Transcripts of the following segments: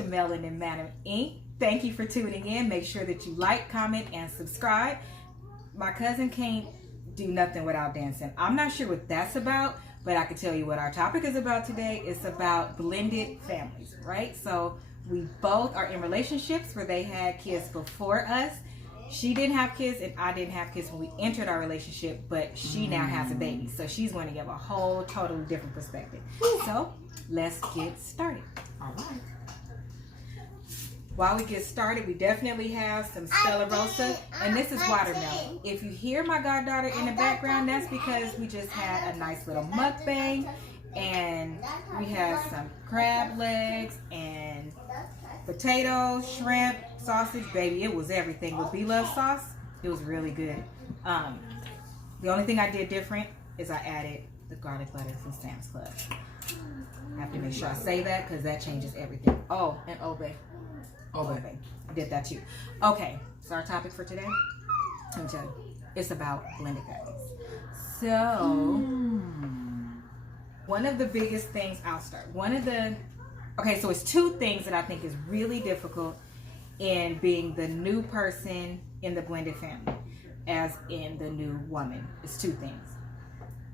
to Melanin Inc. Thank you for tuning in. Make sure that you like, comment, and subscribe. My cousin can't do nothing without dancing. I'm not sure what that's about, but I can tell you what our topic is about today. It's about blended families, right? So we both are in relationships where they had kids before us. She didn't have kids and I didn't have kids when we entered our relationship, but she now has a baby. So she's going to give a whole totally different perspective. So let's get started. All right. While we get started, we definitely have some Stella Rosa, and this is watermelon. If you hear my goddaughter in the background, that's because we just had a nice little mukbang, and we had some crab legs and potatoes, shrimp, sausage, baby. It was everything. With B-Love sauce, it was really good. The only thing I did different is I added the garlic butter from Sam's Club. I have to make sure I say that because that changes everything. Oh, and obey. Okay, I did that too. Okay, so our topic for today, let me tell you, it's about blended families. So, one of the biggest things, I'll start. So it's two things that I think is really difficult in being the new person in the blended family, as in the new woman. It's two things.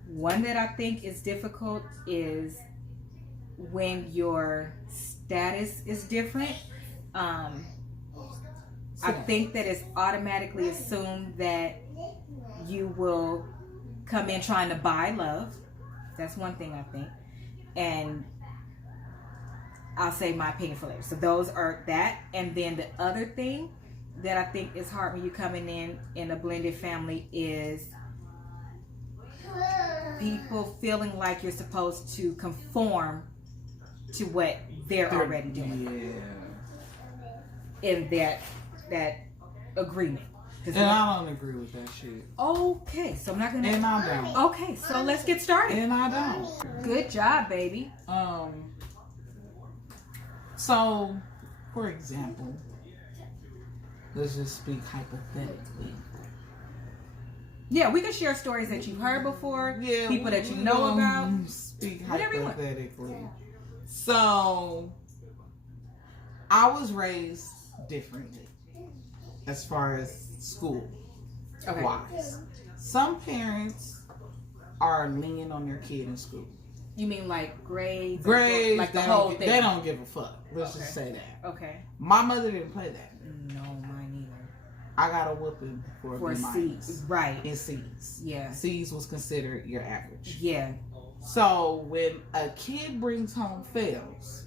One that I think is difficult is when your status is different. I think that it's automatically assumed that you will come in trying to buy love. That's one thing I think. And I'll say my opinion for later. So those are that. And then the other thing that I think is hard when you're coming in a blended family is people feeling like you're supposed to conform to what they're already doing. Yeah. In that agreement. And I don't agree with that shit. Okay, so I'm not gonna. And I don't. Okay, so let's get started. And I don't. Good job, baby. So, for example, let's just speak hypothetically. Yeah, we can share stories that you've heard before. Yeah, people that you know about. Speak whatever hypothetically. So, I was raised differently as far as school wise. Some parents are leaning on their kid in school. You mean like grades? Like the whole thing? They don't give a fuck. Let's just say that. Okay. My mother didn't play that. No, mine either. I got a whooping for C's. Right. In C's. Yeah. C's was considered your average. Yeah. So when a kid brings home fails,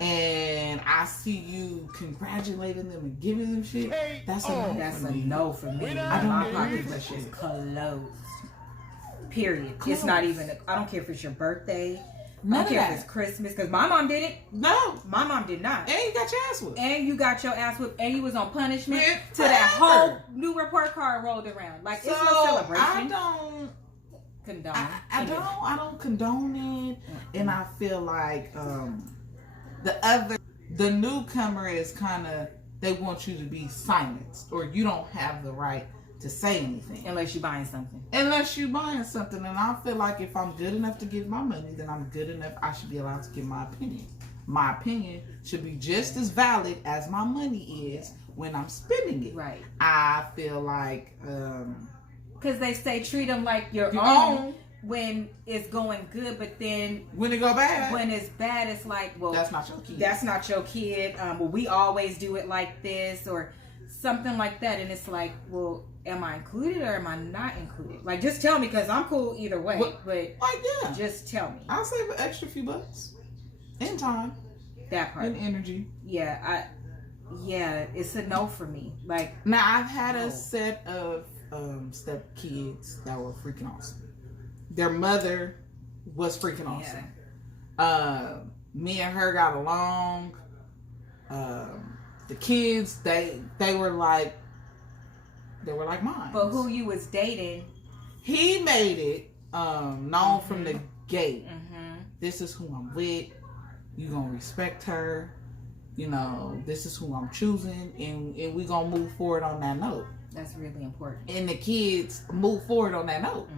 and I see you congratulating them and giving them shit, that's a no for me. I don't my pocket that shit is closed. Period. Closed. It's not even. I don't care if it's your birthday. I don't care if it's Christmas, because my mom did it. No, my mom did not. And you got your ass whipped. And you got your ass whipped, and you was on punishment till that whole new report card rolled around. Like, it's no celebration. I don't condone. I don't condone it, and I feel like the newcomer is kind of, they want you to be silenced, or you don't have the right to say anything unless you're buying something. And I feel like if I'm good enough to give my money, then I'm good enough. I should be allowed to give my opinion. My opinion should be just as valid as my money is when I'm spending it. Right. I feel like because they say treat them like your own when it's going good, but then when it go bad, when it's bad, it's like, well, that's not your kid. That's not your kid. Well, we always do it like this, or something like that, and it's like, well, am I included or am I not included? Like, just tell me, because I'm cool either way. But like, just tell me. I'll save an extra few bucks and time. That part. And energy. Yeah, it's a no for me. Like, now I've had a set of step kids that were freaking awesome. Their mother was freaking awesome. Yeah. Me and her got along. The kids, they were like mine. But who you was dating, he made it known from the gate. This is who I'm with. You gonna respect her. You know, this is who I'm choosing, and we gonna move forward on that note. That's really important. And the kids moved forward on that note.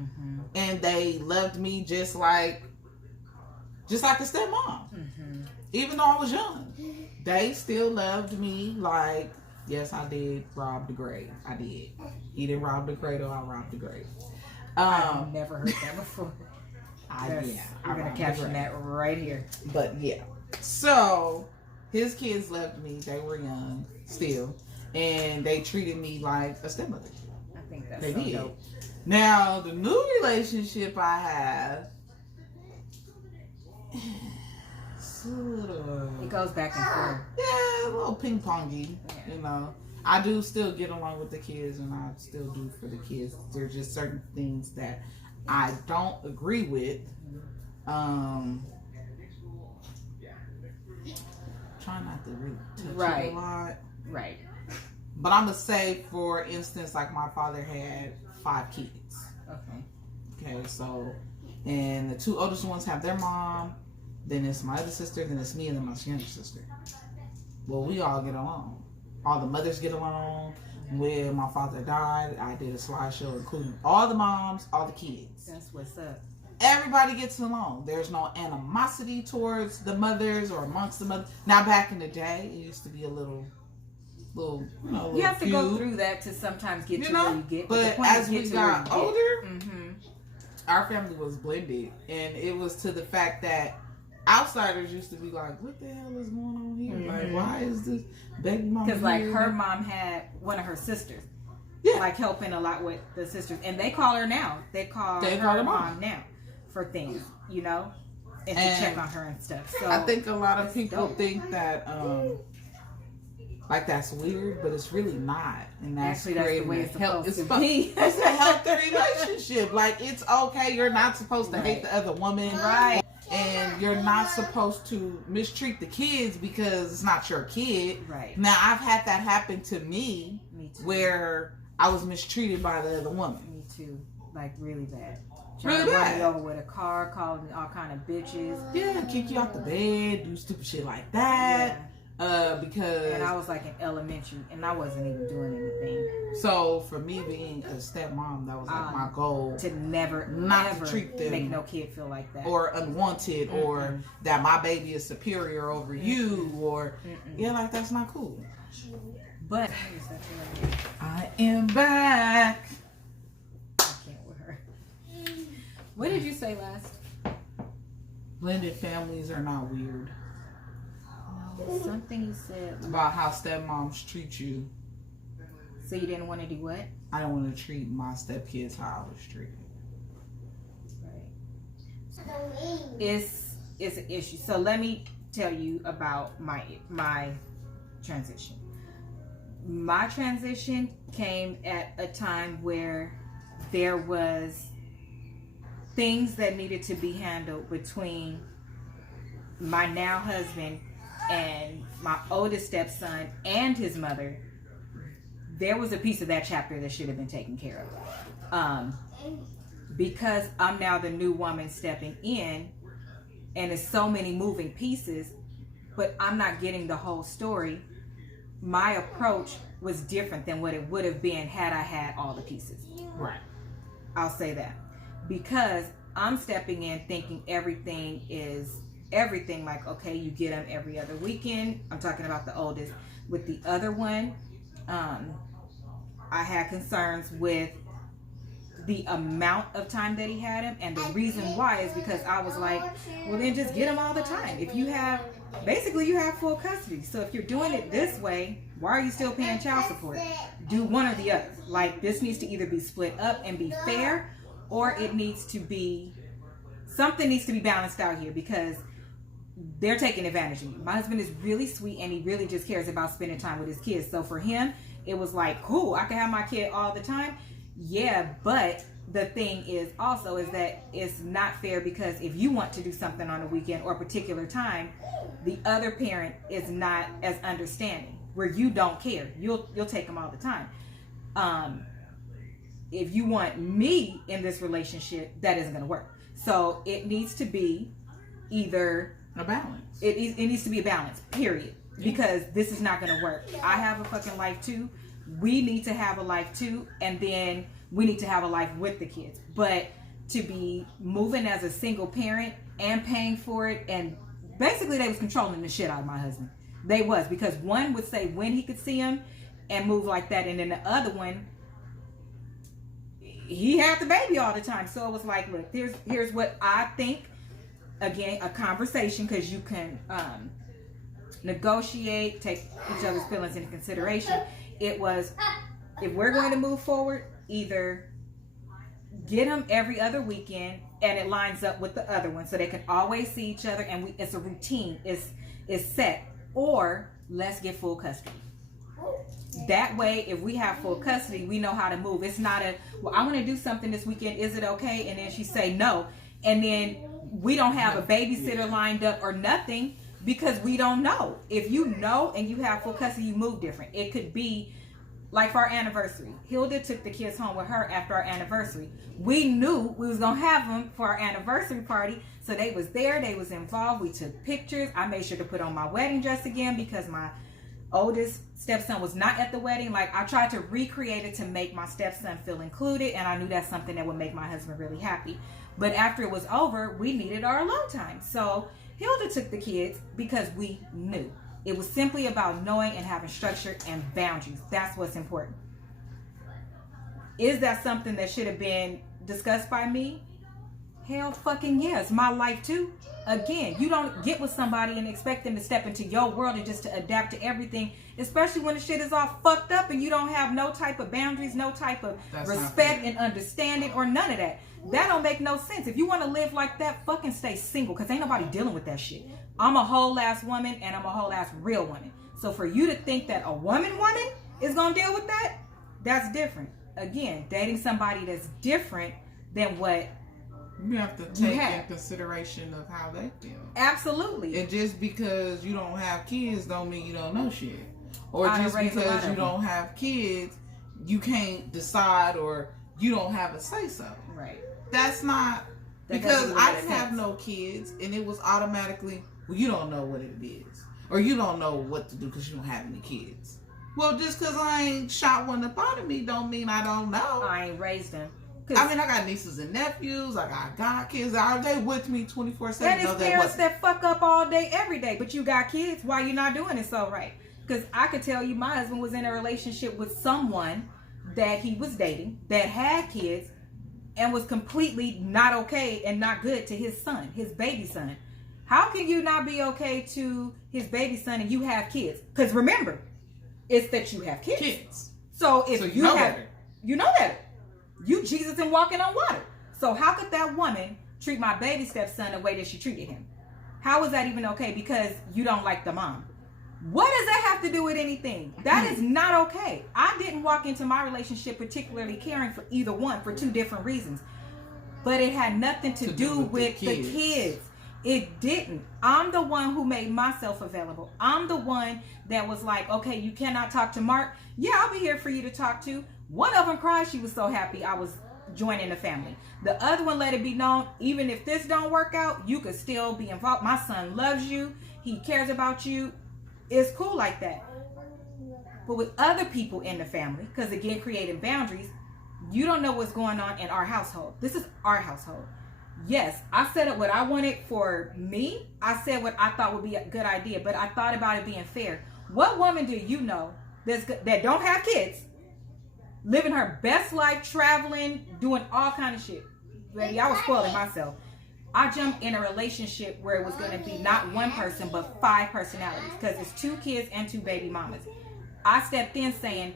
And they loved me just like a stepmom. Even though I was young, they still loved me. Like, yes, I did rob the grave. I did. He didn't rob the cradle. I robbed the grave. I've never heard that before. I'm gonna caption that right here. But yeah, so his kids loved me. They were young still, and they treated me like a stepmother. I think that's they so did. dope. Now the new relationship I have, it goes back and forth. Yeah, a little ping pongy. Yeah. You know, I do still get along with the kids, and I still do for the kids. There's just certain things that I don't agree with. Try not to really touch it a lot. Right. But I'm gonna say, for instance, like my father had 5 kids. Okay, so, and the 2 oldest ones have their mom. Then it's my other sister. Then it's me, and then my younger sister. Well, we all get along. All the mothers get along. When my father died, I did a slideshow including all the moms, all the kids. That's what's up. Everybody gets along. There's no animosity towards the mothers or amongst the mothers. Now, back in the day, it used to be a little you have to go through that to sometimes get to where you get. But as we got older, our family was blended, and it was to the fact that outsiders used to be like, "What the hell is going on here? Like, why is this baby mama?" Because like her mom had one of her sisters, like helping a lot with the sisters, and they call her now. They call her mom now for things, you know, and to check on her and stuff. So I think a lot of people think that like that's weird, but it's really not. And that's actually that's the way it's supposed to be. It's a healthy relationship. Like, it's okay. You're not supposed to hate the other woman, right? And you're not supposed to mistreat the kids because it's not your kid. Right. Now, I've had that happen to me too. Where I was mistreated by the other woman. Me too. Like, really bad. Really bad. Run you over with a car, calling all kind of bitches. Yeah, kick you out the bed, do stupid shit like that. Because... And I was like in elementary, and I wasn't even doing anything. So, for me being a stepmom, that was like my goal. To never to treat them. Make no kid feel like that. Or unwanted, or that my baby is superior over you, or... Yeah, like, that's not cool. But... I am back. I can't with her. What did you say last? Blended families are not weird. Something you said about how stepmoms treat you. So you didn't want to do what? I don't want to treat my stepkids how I was treated. Right. It's an issue. So let me tell you about my transition. My transition came at a time where there was things that needed to be handled between my now husband and my oldest stepson and his mother. There was a piece of that chapter that should have been taken care of. Because I'm now the new woman stepping in, and there's so many moving pieces, but I'm not getting the whole story. My approach was different than what it would have been had I had all the pieces. Right. I'll say that. Because I'm stepping in thinking everything is everything, like, okay, you get them every other weekend. I'm talking about the oldest. With the other one, I had concerns with the amount of time that he had him, and the reason why is because I was like, well, then just get him all the time. If you have, basically you have full custody. So if you're doing it this way, why are you still paying child support? Do one or the other. Like, this needs to either be split up and be fair, or it needs to be, something needs to be balanced out here, because they're taking advantage of you. My husband is really sweet, and he really just cares about spending time with his kids. So for him, it was like, cool, I can have my kid all the time. Yeah, but the thing is also is that it's not fair, because if you want to do something on a weekend or a particular time, the other parent is not as understanding, where you don't care. You'll take them all the time. If you want me in this relationship, that isn't going to work. So it needs to be either a balance. It needs to be a balance, period. Because this is not going to work. I have a fucking life too. We need to have a life too. And then we need to have a life with the kids. But to be moving as a single parent and paying for it and basically they was controlling the shit out of my husband. They was, because one would say when he could see him and move like that, and then the other one, he had the baby all the time. So it was like, look, here's what I think. Again, a conversation, because you can negotiate, take each other's feelings into consideration. It was, if we're going to move forward, either get him every other weekend and it lines up with the other one so they can always see each other and it's a routine, it's set, or let's get full custody. That way, if we have full custody, we know how to move. It's not well, I want to do something this weekend, is it okay? And then she say no, and then we don't have a babysitter lined up or nothing, because we don't know. If you know and you have full custody, you move different. It could be like for our anniversary. Hilda took the kids home with her after our anniversary. We knew we was gonna have them for our anniversary party, so they was there, they was involved. We took pictures. I made sure to put on my wedding dress again because my oldest stepson was not at the wedding. Like, I tried to recreate it to make my stepson feel included, and I knew that's something that would make my husband really happy. But after it was over, we needed our alone time. So Hilda took the kids because we knew. It was simply about knowing and having structure and boundaries. That's what's important. Is that something that should have been discussed by me? Hell fucking yes. My life too. Again, you don't get with somebody and expect them to step into your world and just to adapt to everything, especially when the shit is all fucked up and you don't have no type of boundaries, no type of respect and understanding, or none of that. That don't make no sense. If you want to live like that, fucking stay single, because ain't nobody dealing with that shit. I'm a whole ass woman, and I'm a whole ass real woman. So for you to think that a woman is going to deal with that, that's different. Again, dating somebody that's different than what you have to take in consideration of how they feel. Absolutely. And just because you don't have kids don't mean you don't know shit. Or just because you don't have kids, you can't decide, or you don't have a say-so. Right. That's not, because I didn't have no kids, and it was automatically, well, you don't know what it is. Or you don't know what to do because you don't have any kids. Well, just because I ain't shot one up out of me don't mean I don't know. I ain't raised them. I mean, I got nieces and nephews. I got godkids. Are they with me 24/7? That is parents that fuck up all day, every day. But you got kids. Why you not doing it so right? Because I could tell you my husband was in a relationship with someone that he was dating that had kids and was completely not okay and not good to his son, his baby son. How can you not be okay to his baby son and you have kids? Because remember, it's that you have kids. So if you know better. You know better. You Jesus and walking on water. So how could that woman treat my baby stepson the way that she treated him? How is that even okay? Because you don't like the mom. What does that have to do with anything? That is not okay. I didn't walk into my relationship particularly caring for either one for two different reasons. But it had nothing to do with the kids. It didn't. I'm the one who made myself available. I'm the one that was like, okay, you cannot talk to Mark. Yeah, I'll be here for you to talk to. One of them cried. She was so happy I was joining the family. The other one let it be known, even if this don't work out, you could still be involved. My son loves you. He cares about you. It's cool like that. But with other people in the family, because again, creating boundaries, you don't know what's going on in our household. This is our household. Yes, I set up what I wanted for me. I said what I thought would be a good idea, but I thought about it being fair. What woman do you know that don't have kids, living her best life, traveling, doing all kind of shit? Baby, I was spoiling myself. I jumped in a relationship where it was going to be not one person, but 5 personalities, because it's 2 kids and 2 baby mamas. I stepped in saying,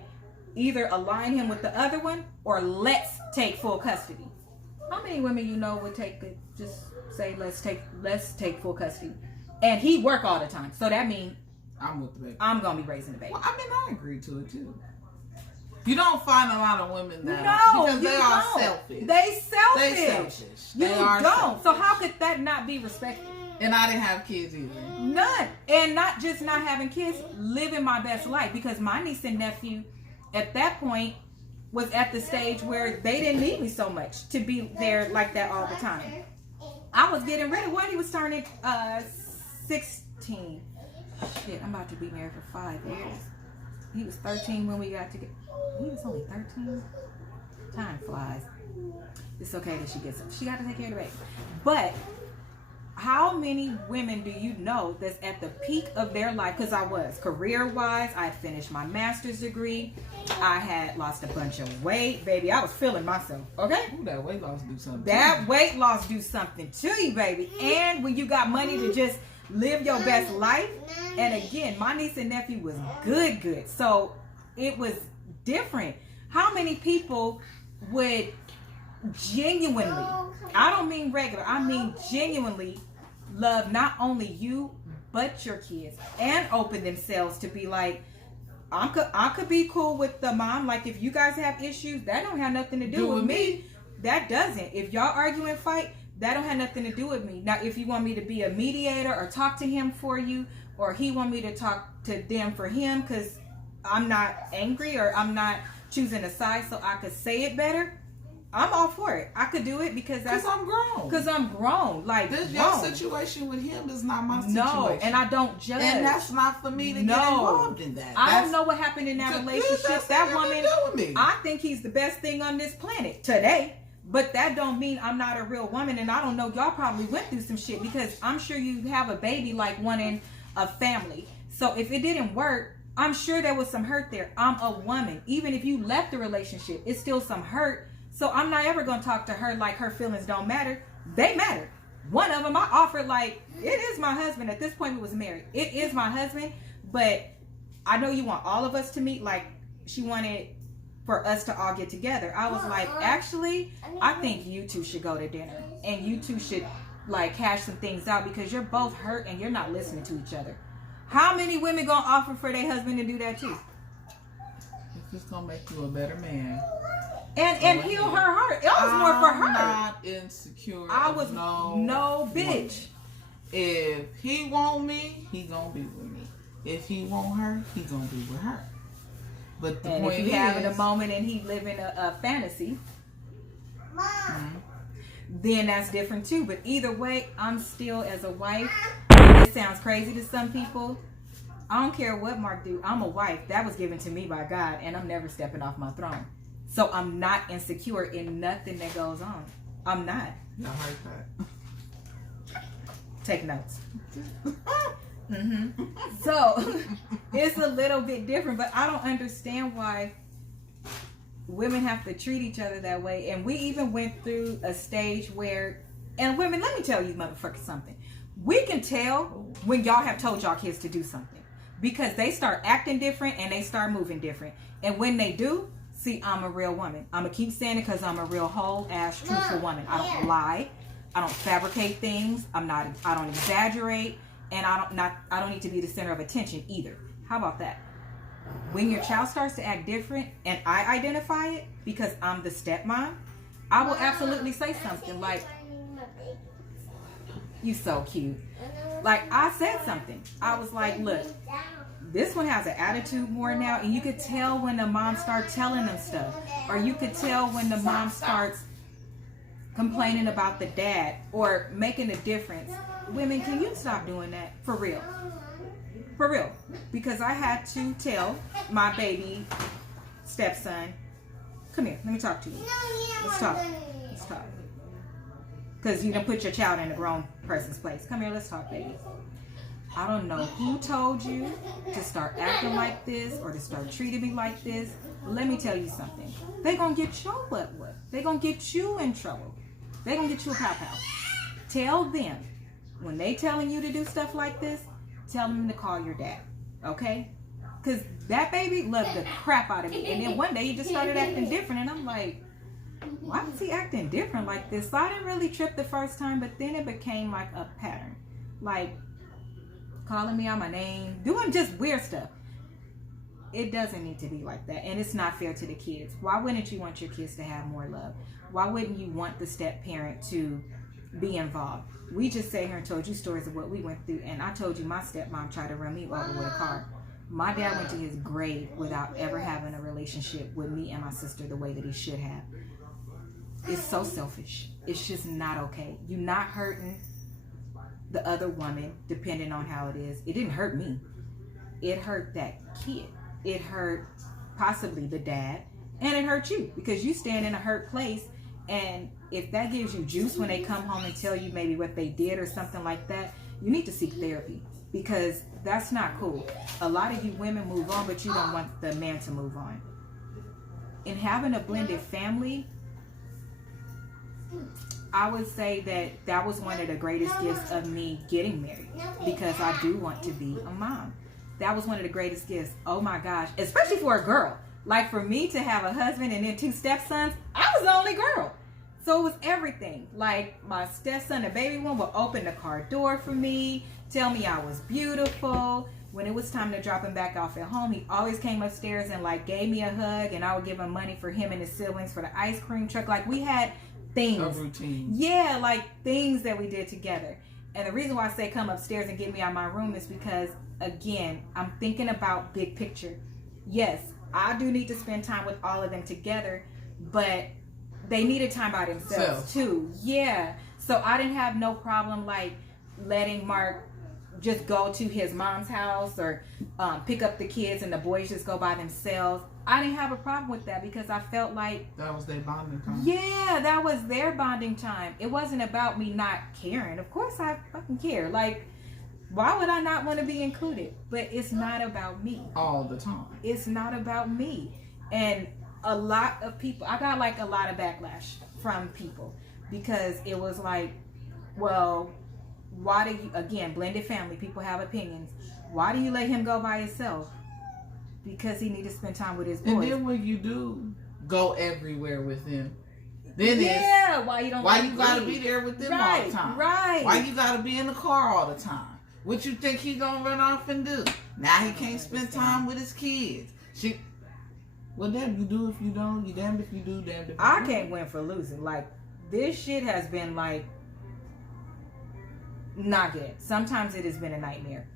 either align him with the other one, or let's take full custody. How many women you know would just say, let's take full custody? And he work all the time. So that means I'm with the baby. I'm going to be raising the baby. Well, I mean, I agree to it too. You don't find a lot of women that because they are selfish. They selfish. They selfish. You don't. Selfish. So how could that not be respected? And I didn't have kids either. None. And not just not having kids, living my best life. Because my niece and nephew, at that point, was at the stage where they didn't need me so much to be there like that all the time. I was getting ready when he was turning 16. Shit, I'm about to be married for 5 years. He was 13 when we got together. He was only 13. Time flies. It's okay that she gets up. She got to take care of the baby. But how many women do you know that's at the peak of their life? Because I was career-wise, I had finished my master's degree, I had lost a bunch of weight, baby. I was feeling myself. Okay, Ooh, that weight loss do something. That weight loss do something to you, baby. And when you got money to just live your best life, and again, my niece and nephew was good. So it was different. How many people would genuinely, I don't mean regular, I mean genuinely love not only you but your kids and open themselves to be like, I could be cool with the mom. Like, if you guys have issues, that don't have nothing to do with me. That doesn't. If y'all argue and fight, that don't have nothing to do with me. Now, if you want me to be a mediator or talk to him for you, or he want me to talk to them for him because I'm not angry or I'm not choosing a side so I could say it better, I'm all for it. I could do it because I'm grown. Because I'm grown. Like, this your situation with him is not my situation. No, and I don't judge. And that's not for me to get involved in that. I don't know what happened in that relationship. That woman, I think he's the best thing on this planet today. But that don't mean I'm not a real woman. And I don't know, y'all probably went through some shit because I'm sure you have a baby like wanting a family. So if it didn't work, I'm sure there was some hurt there. I'm a woman. Even if you left the relationship, it's still some hurt. So I'm not ever going to talk to her like her feelings don't matter. They matter. One of them I offered, like, it is my husband. At this point we was married. It is my husband. But I know you want all of us to meet. Like, she wanted for us to all get together. I was like, actually, I think you two should go to dinner. And you two should, like, hash some things out because you're both hurt and you're not listening to each other. How many women going to offer for their husband to do that too? It's just going to make you a better man. And heal her heart. It was more for her. I'm not insecure. I was no bitch. If he want me, he gonna be with me. If he want her, he gonna be with her. But the point if he having a moment and he living a fantasy, then that's different too. But either way, I'm still, as a wife, it sounds crazy to some people. I don't care what Mark do. I'm a wife. That was given to me by God, and I'm never stepping off my throne. So I'm not insecure in nothing that goes on. I'm not. Y'all heard that? Take notes. So it's a little bit different, but I don't understand why women have to treat each other that way. And we even went through a stage where, and women, let me tell you motherfuckers something. We can tell when y'all have told y'all kids to do something because they start acting different and they start moving different. And when they do, see, I'm a real woman. I'm going to keep saying it because I'm a real whole-ass, truthful woman. I don't lie. I don't fabricate things. I don't exaggerate. And I don't need to be the center of attention either. How about that? When your child starts to act different and I identify it because I'm the stepmom, I will absolutely say something like, you so cute. Like, I said something. I was like, look, this one has an attitude more now, and you could tell when the mom starts telling them stuff, or you could tell when the mom starts complaining about the dad or making a difference. Women, can you stop doing that? For real. For real. Because I had to tell my baby stepson, come here, let me talk to you. Let's talk. Because you done put your child in a grown person's place. Come here, let's talk, baby. I don't know who told you to start acting like this or to start treating me like this. But let me tell you something. They gonna get your butt whooped. They gonna get you in trouble. They gonna get you a pow-pow. Tell them, when they telling you to do stuff like this, tell them to call your dad. Okay? Because that baby loved the crap out of me. And then one day he just started acting different. And I'm like, why was he acting different like this? So I didn't really trip the first time, but then it became like a pattern. Like, calling me out my name, doing just weird stuff. It doesn't need to be like that, and it's not fair to the kids. Why wouldn't you want your kids to have more love? Why wouldn't you want the step parent to be involved? We just sat here and told you stories of what we went through, and I told you my stepmom tried to run me over with a car. My dad went to his grave without ever having a relationship with me and my sister the way that he should have. It's so selfish. It's just not okay. You're not hurting the other woman, depending on how it is. It didn't hurt me. It hurt that kid. It hurt possibly the dad, and it hurt you because you stand in a hurt place And if that gives you juice when they come home and tell you maybe what they did or something like that, you need to seek therapy, because that's not cool. A lot of you women move on, but you don't want the man to move on. In having a blended family, I would say that was one of the greatest gifts of me getting married, because I do want to be a mom. That was one of the greatest gifts. Oh my gosh, especially for a girl. Like for me to have a husband and then 2 stepsons, I was the only girl. So it was everything. Like my stepson, the baby one, would open the car door for me, tell me I was beautiful. When it was time to drop him back off at home, he always came upstairs and like gave me a hug, and I would give him money for him and his siblings for the ice cream truck. Like we had things. A routine. Yeah, like things that we did together. And the reason why I say come upstairs and get me out of my room is because, again, I'm thinking about big picture. Yes, I do need to spend time with all of them together, but they needed time by themselves too. Yeah. So I didn't have no problem like letting Mark just go to his mom's house or pick up the kids and the boys just go by themselves. I didn't have a problem with that because I felt like that was their bonding time. Yeah, that was their bonding time. It wasn't about me not caring. Of course I fucking care. Like, why would I not want to be included? But it's not about me. All the time. It's not about me. And a lot of people, I got like a lot of backlash from people because it was like, well, why do you, again, blended family, people have opinions. Why do you let him go by himself? Because he need to spend time with his boys. And then when you do go everywhere with him, then why you don't? Why you gotta be there with them all the time? Right. Why you gotta be in the car all the time? What you think he gonna run off and do? Now he can't spend time with his kids. Well, damn, you do if you don't. You damned if you do, damned if you don't. I can't win for losing. Like this shit has been like not good. Sometimes it has been a nightmare.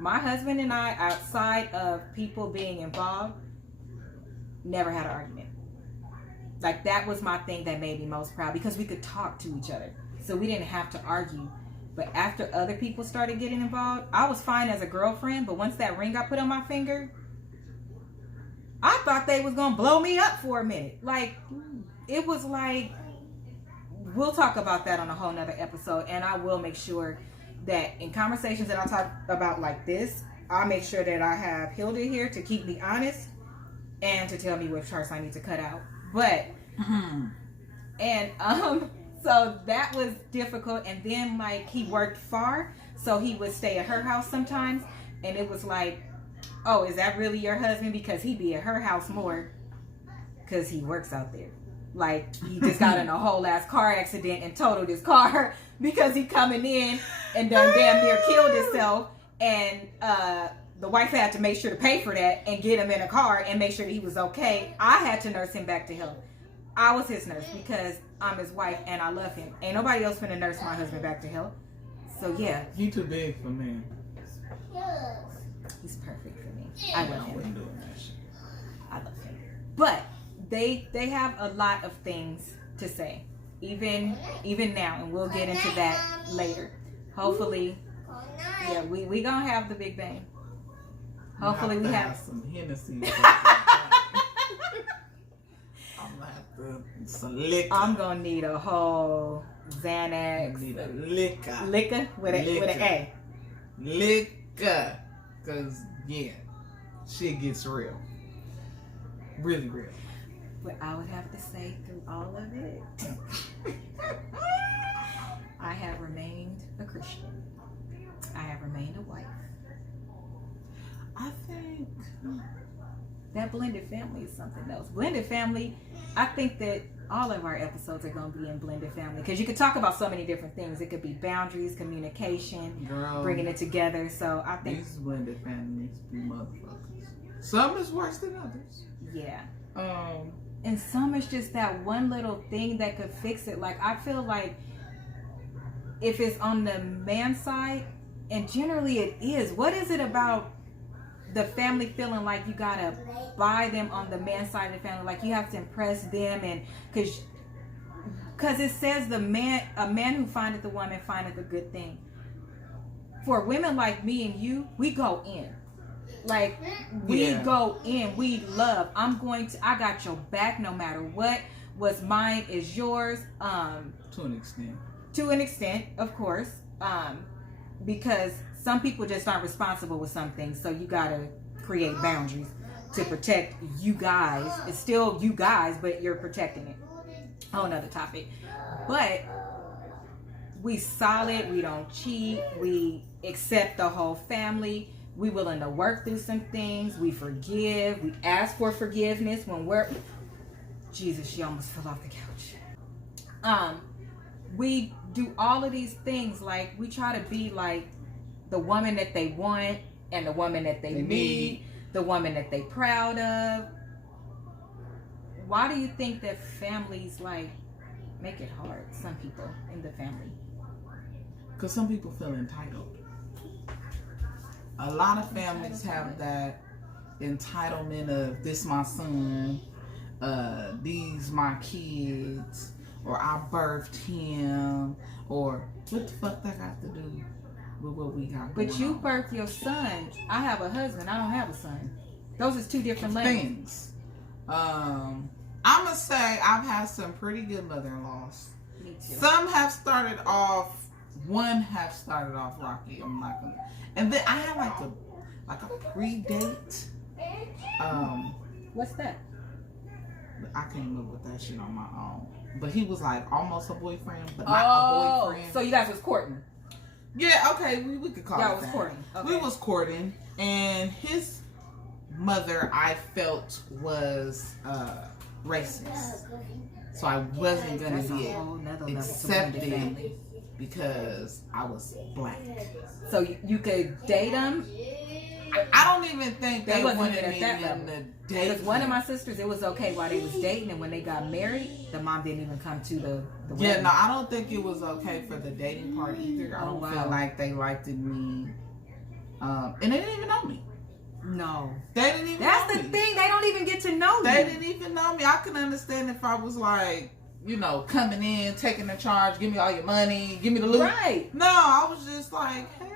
My husband and I, outside of people being involved, never had an argument. Like that was my thing that made me most proud because we could talk to each other. So we didn't have to argue. But after other people started getting involved, I was fine as a girlfriend. But once that ring got put on my finger, I thought they was going to blow me up for a minute. Like, it was like, we'll talk about that on a whole nother episode. And I will make sure that in conversations that I talk about like this, I'll make sure that I have Hilda here to keep me honest and to tell me which parts I need to cut out. But, so that was difficult. And then like he worked far, so he would stay at her house sometimes. And it was like, oh, is that really your husband? Because he be at her house more because he works out there. Like he just got in a whole ass car accident and totaled his car because he coming in and done damn near killed himself. And the wife had to make sure to pay for that and get him in a car and make sure that he was okay. I had to nurse him back to health. I was his nurse because I'm his wife and I love him. Ain't nobody else finna nurse my husband back to health. So yeah. He too big for me. He's perfect for me. I love him. Doing that shit. I love him. But they have a lot of things to say. Even now, and we'll get into that later. Hopefully, yeah, we gonna have the Big Bang. Hopefully we have some Hennessy. Some liquor. I'm gonna need a whole Xanax. Need a liquor. Liquor with an A. Liquor. Cause yeah, shit gets real. Really real. But I would have to say through all of it, I have remained a Christian. I have remained a wife. I think that blended family is something else. Blended family, I think that all of our episodes are going to be in blended family because you could talk about so many different things. It could be boundaries, communication, bringing it together. So I think these blended families be motherfuckers. Some is worse than others. Yeah. And some is just that one little thing that could fix it. Like I feel like if it's on the man's side, and generally it is, what is it about the family feeling like you gotta buy them on the man's side of the family, like you have to impress them, and because it says a man who findeth the woman findeth a good thing. For women like me and you, we go in. Like we go in, we love. I got your back no matter what. What's mine is yours. To an extent. To an extent, of course. Because some people just aren't responsible with some things. So you gotta create boundaries to protect you guys. It's still you guys, but you're protecting it. Whole another topic. But we solid, we don't cheat, we accept the whole family, we willing to work through some things, we forgive, we ask for forgiveness when we're Jesus, she almost fell off the couch. We do all of these things, like we try to be like the woman that they want and the woman that they need, the woman that they proud of. Why do you think that families like make it hard, some people in the family? Because some people feel entitled. A lot of families have that entitlement of this my son, these my kids, or I birthed him, or what the fuck that got to do with what we got going But you on? birthed your son. I have a husband. I don't have a son. Those is two different things. I'm gonna say I've had some pretty good mother-in-laws. Me too. Some have started off. One have started off rocky. I'm not gonna. And then I had like a pre-date. What's that? I came up with that shit on my own. But he was like almost a boyfriend, but not a boyfriend. So you guys was courting? Yeah, okay, we could call it Y'all was that. courting. Okay. We was courting, and his mother, I felt, was racist. So I wasn't gonna be accepted because I was black. So you could date him? I don't even think they wasn't wanted even me at that in level. the date. Because one of my sisters, it was okay while they was dating, and when they got married, the mom didn't even come to the wedding. Yeah, no, I don't think it was okay for the dating part either. I don't feel like they liked me. And they didn't even know me. No. They didn't even That's know the me. thing. They don't even get to know you. They didn't even know me. I can understand if I was like, you know, coming in, taking the charge, give me all your money, give me the loot. Right. No, I was just like, hey,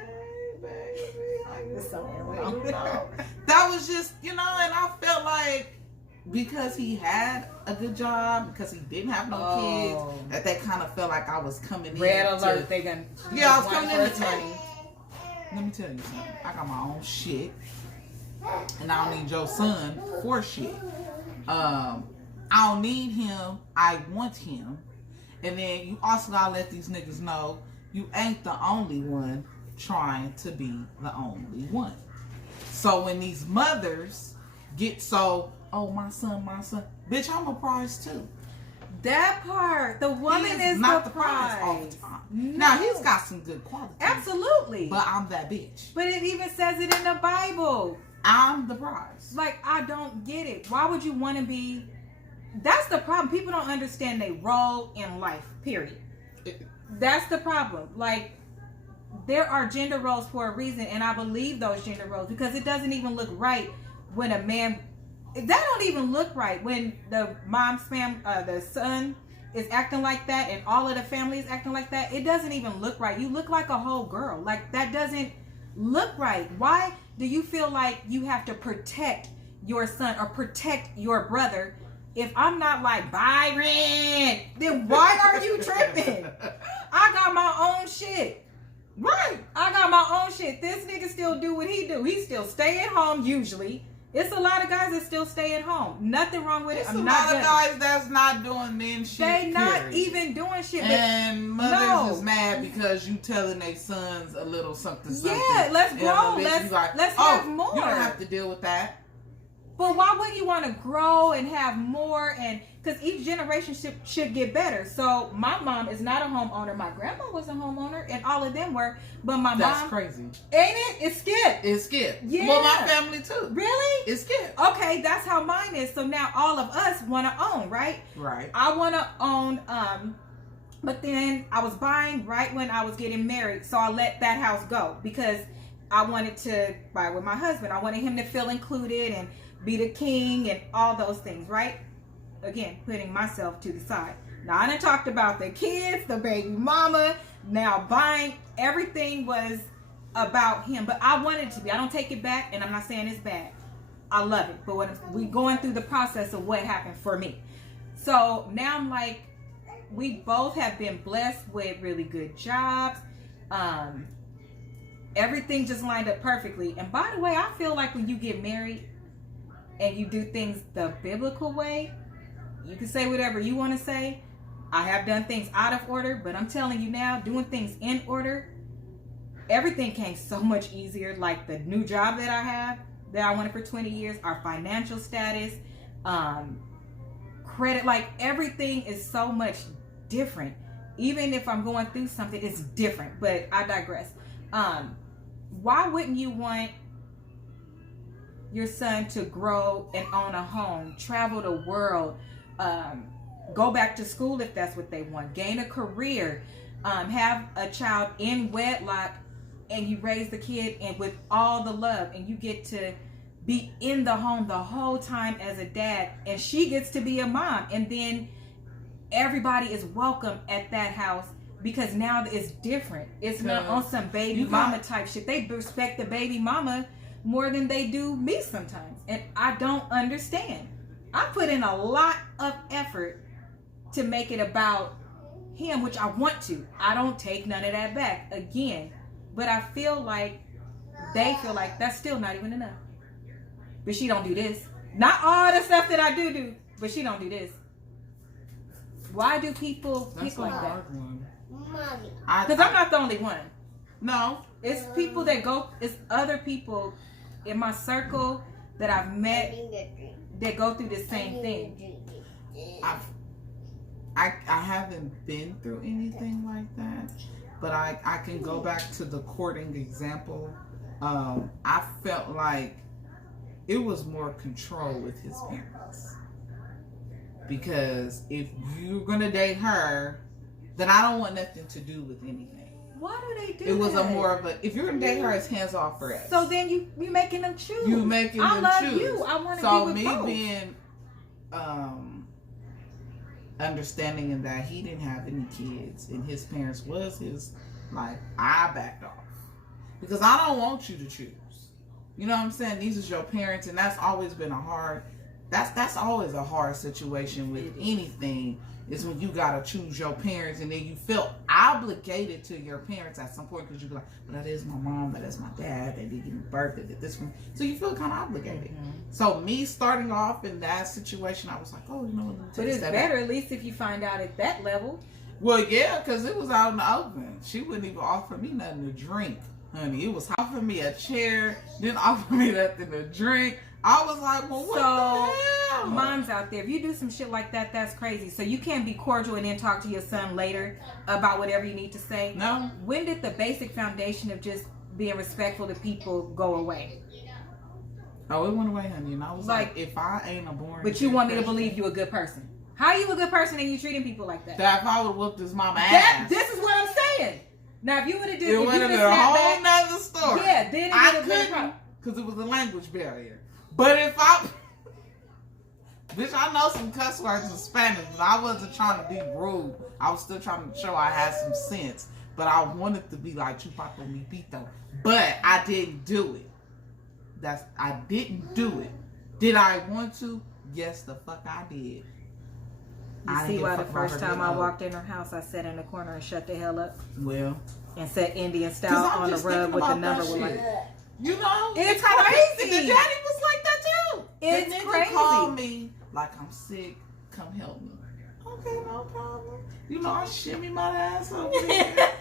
baby, how you It's so doing? wrong. You know? That was just, you know, and I felt like because he had a good job, because he didn't have no kids, that they kind of felt like I was coming in. Red alert. They gonna. Yeah, I was coming in for to money. Let me tell you something. I got my own shit, and I don't need your son for shit. I don't need him. I want him. And then you also gotta let these niggas know you ain't the only one trying to be the only one. So when these mothers get so, oh, my son, bitch, I'm a prize too. That part, the woman is not the the prize all prize. the time. No. Now he's got some good qualities. Absolutely. But I'm that bitch. But it even says it in the Bible. I'm the prize. Like, I don't get it. Why would you want to be? That's the problem. People don't understand their role in life, period. That's the problem. Like, there are gender roles for a reason, and I believe those gender roles because it doesn't even look right when a man. That don't even look right when the the son is acting like that, and all of the family is acting like that. It doesn't even look right. You look like a whole girl. Like, that doesn't look right. Why do you feel like you have to protect your son or protect your brother? If I'm not like Byron, then why are you tripping? I got my own shit. Right. I got my own shit. This nigga still do what he do. He still stay at home usually. It's a lot of guys that still stay at home. Nothing wrong with it. It's a lot of guys that's not doing men shit. They not even doing shit. And mothers is mad because you telling their sons a little something. Yeah, let's grow. Let's have more. You don't have to deal with that. But why wouldn't you want to grow and have more? And because each generation should get better. So my mom is not a homeowner. My grandma was a homeowner, and all of them were. But my That's mom, crazy. Ain't it? It's Skip. It's Skip. Yeah. Well, my family too. Really? It's Skip. Okay, that's how mine is. So now all of us want to own, right? Right. I want to own. But then I was buying right when I was getting married, so I let that house go because I wanted to buy with my husband. I wanted him to feel included and be the king and all those things, right? Again, putting myself to the side. Now, I done talked about the kids, the baby mama. Now, buying, everything was about him. But I wanted it to be. I don't take it back, and I'm not saying it's bad. I love it. But when we going through the process of what happened for me. So now I'm like, we both have been blessed with really good jobs. Everything just lined up perfectly. And by the way, I feel like when you get married and you do things the biblical way, you can say whatever you want to say. I have done things out of order, but I'm telling you now, doing things in order, everything came so much easier. Like the new job that I have, that I wanted for 20 years, our financial status, credit, like everything is so much different. Even if I'm going through something, it's different, but I digress. Why wouldn't you want your son to grow and own a home, travel the world, go back to school if that's what they want, gain a career, have a child in wedlock, and you raise the kid and with all the love, and you get to be in the home the whole time as a dad, and she gets to be a mom, and then everybody is welcome at that house because now it's different. It's not on some baby mama type shit. They respect the baby mama more than they do me sometimes, and I don't understand. I put in a lot of effort to make it about him, which I want to. I don't take none of that back again, but I feel like they feel like that's still not even enough. But she don't do this. Not all the stuff that I do, but she don't do this. Why do people pick like that? Because I'm not the only one. No. It's people that go, it's other people in my circle that I've met that go through the same thing. I haven't been through anything like that, but I can go back to the courting example. I felt like it was more control with his parents. Because if you're going to date her, then I don't want nothing to do with anything. Why do they do that? It was more of a, if you're going to date her, it's hands off for us. So then you making them choose. You making them choose. I love you. I want to be with both. So me being understanding in that he didn't have any kids and his parents was his life, I backed off. Because I don't want you to choose. You know what I'm saying? These are your parents, and that's always been a hard, that's always a hard situation with anything, is when you gotta choose your parents, and then you feel obligated to your parents at some point because you be like, well, that is my mom, that is my dad, they did give me birth, they did this one. So you feel kind of obligated. Mm-hmm. So me starting off in that situation, I was like, oh, you know what? But it's better at least if you find out at that level. Well, yeah, because it was out in the open. She wouldn't even offer me nothing to drink. Honey, it was offering me a chair, didn't offer me nothing to drink. I was like, well, what the hell? Moms out there, if you do some shit like that, that's crazy. So you can't be cordial and then talk to your son later about whatever you need to say? No. When did the basic foundation of just being respectful to people go away? Oh, it went away, honey. And I was like, if I ain't a boring... But you want me to believe you a good person. How are you a good person and you treating people like that? That if I would have whooped his mama ass. This is what I'm saying. Now, if you would have did, it would have been a whole nother story. Yeah, then it would have been a problem. Because it was a language barrier. But if I... Bitch, I know some cuss words in Spanish, but I wasn't trying to be rude. I was still trying to show I had some sense. But I wanted to be like Chupaco Mi Pito. But I didn't do it. I didn't do it. Did I want to? Yes, the fuck I did. You see why the first time I walked in her house, I sat in the corner and shut the hell up? Well. And sat Indian style on the rug with the number. You know? It's crazy. The daddy was like that too. It's crazy. Call me like I'm sick. Come help me. Okay, no problem. You know, I shimmy my ass over there.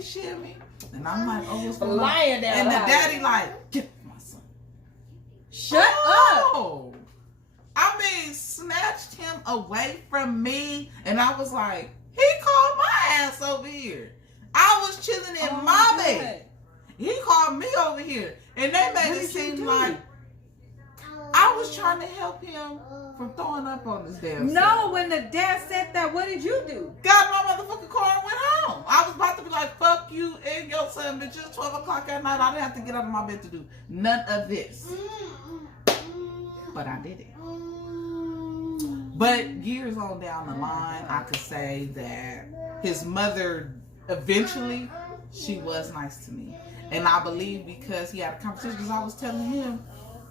shimmy. And I'm like, oh, what's going on? And the daddy like, get my son. Shut up. I mean, snatched him away from me, and I was like, he called my ass over here. I was chilling in my bed. He called me over here, and they made it seem like I was trying to help him from throwing up on his damn self. When the dad said that, what did you do? Got my motherfucking car and went home. I was about to be like, fuck you and your son, bitch. It's 12 o'clock at night. I didn't have to get out of my bed to do none of this. But I did it. But years on down the line, I could say that his mother, eventually, she was nice to me. And I believe because he had a conversation, because I was telling him,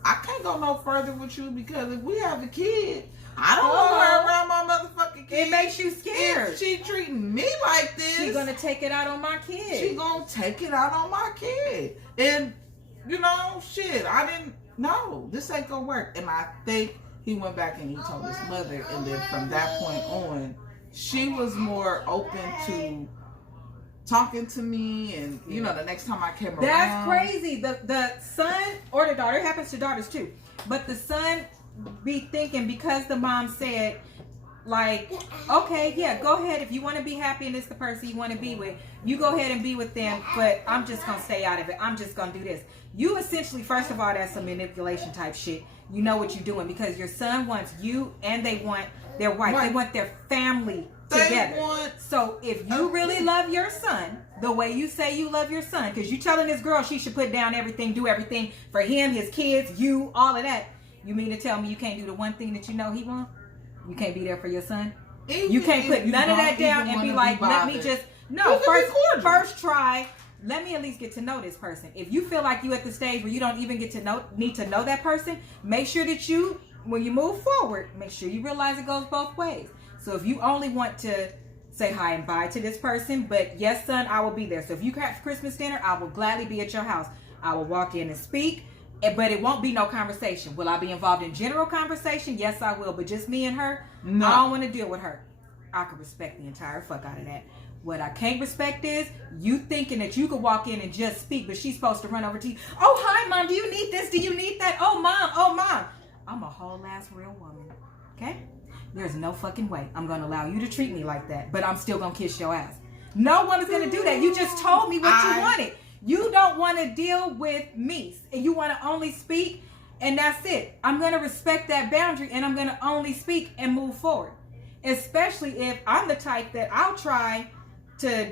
I can't go no further with you because if we have a kid, I don't want her around my motherfucking kids. It makes you scared. If she treating me like this, she gonna take it out on my kid. She gonna take it out on my kid. And, you know, shit, I didn't know. This ain't gonna work. And I think he went back and he told his mother. And then from that point on, she was more open to talking to me. And, you know, the next time I came around. That's crazy. The son or the daughter, it happens to daughters too. But the son be thinking because the mom said, like, okay, yeah, go ahead. If you want to be happy and it's the person you want to be with, you go ahead and be with them, but I'm just going to stay out of it. I'm just going to do this. You essentially, first of all, that's some manipulation type shit. You know what you're doing because your son wants you and they want their wife. Right. They want their family together. So if you really love your son the way you say you love your son, because you telling this girl she should put down everything, do everything for him, his kids, you, all of that. You mean to tell me you can't do the one thing that you know he wants? You can't be there for your son? You can't put none of that down and be like, let me just... No, first try. Let me at least get to know this person. If you feel like you at the stage where you don't even need to know that person, make sure that you, when you move forward, make sure you realize it goes both ways. So if you only want to say hi and bye to this person, but yes, son, I will be there. So if you have Christmas dinner, I will gladly be at your house. I will walk in and speak. But it won't be no conversation. Will I be involved in general conversation? Yes, I will. But just me and her, no. I don't want to deal with her. I can respect the entire fuck out of that. What I can't respect is you thinking that you could walk in and just speak, but she's supposed to run over to you. Oh, hi, mom. Do you need this? Do you need that? Oh, mom. Oh, mom. I'm a whole ass real woman. Okay? There's no fucking way I'm going to allow you to treat me like that, but I'm still going to kiss your ass. No one is going to do that. You just told me what you wanted. You don't want to deal with me and you want to only speak and that's it. I'm going to respect that boundary and I'm going to only speak and move forward. Especially if I'm the type that I'll try to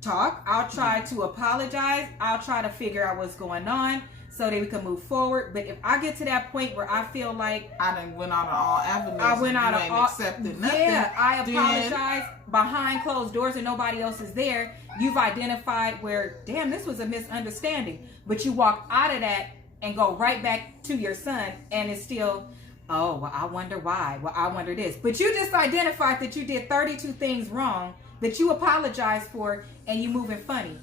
talk. I'll try to apologize. I'll try to figure out what's going on so that we can move forward. But if I get to that point where I feel like I done went out of all avenues, I went out of all, accepted nothing. Yeah, I apologize behind closed doors and nobody else is there. You've identified where, damn, this was a misunderstanding. But you walk out of that and go right back to your son and it's still, oh, well, I wonder why. Well, I wonder this. But you just identified that you did 32 things wrong that you apologized for and you moving funny.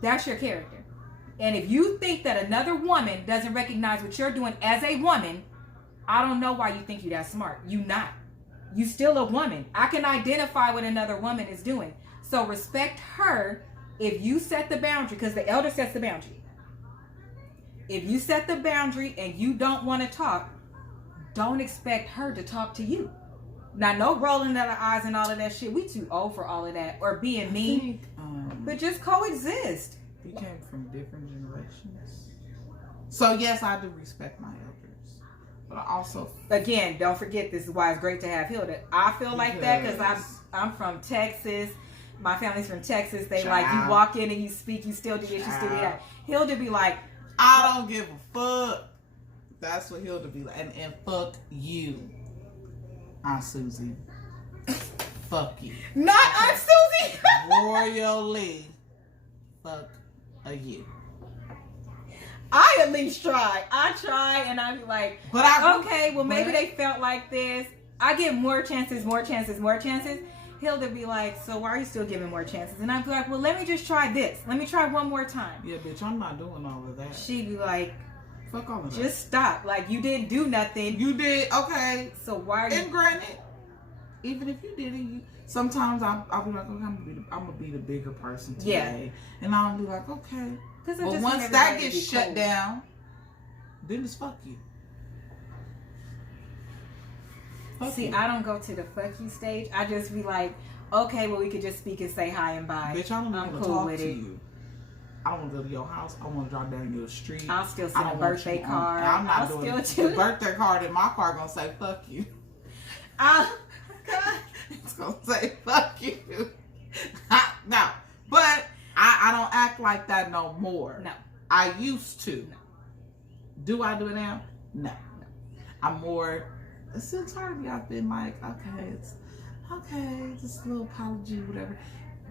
That's your character. And if you think that another woman doesn't recognize what you're doing as a woman, I don't know why you think you're that smart. You not. You still a woman. I can identify what another woman is doing. So respect her if you set the boundary, because the elder sets the boundary. If you set the boundary and you don't want to talk, don't expect her to talk to you. Now, no rolling of the eyes and all of that shit. We too old for all of that. Or being mean. But just coexist. We came from different generations. So, yes, I do respect my elders. But I also... Again, don't forget, this is why it's great to have Hilda. I feel like that because I'm from Texas. My family's from Texas. They like, you walk in and you speak, you still do this, you still do that. Hilda be like... I don't give a fuck. That's what Hilda be like. And fuck you. Aunt Susie. Fuck you. Not Aunt Susie! Royally. Fuck you. I at least try. I try and I be like, okay, well maybe they felt like this. I give more chances. Hilda be like, so why are you still giving more chances? And I'd be like, well, let me just try this. Let me try one more time. Yeah, bitch, I'm not doing all of that. She'd be like, fuck all of that. Just stop. Like, you didn't do nothing. You did, okay. So why are you... And granted, even if you didn't, sometimes I'll be like, okay, I'm going to be the bigger person today. Yeah. And I'll be like, okay. But once that gets shut down, then it's fuck you. See, I don't go to the fuck you stage. I just be like, okay, well, we could just speak and say hi and bye. Bitch, I don't want to talk to you. I don't want to go to your house. I want to drive down your street. I'll still send a birthday card. I'm not doing it. The birthday card in my car going to say, fuck you. It's going to say, fuck you. No. But I don't act like that no more. No. I used to. No. Do I do it now? No. I'm more... Since Harvey, I've been like, okay, it's okay, just a little apology, whatever.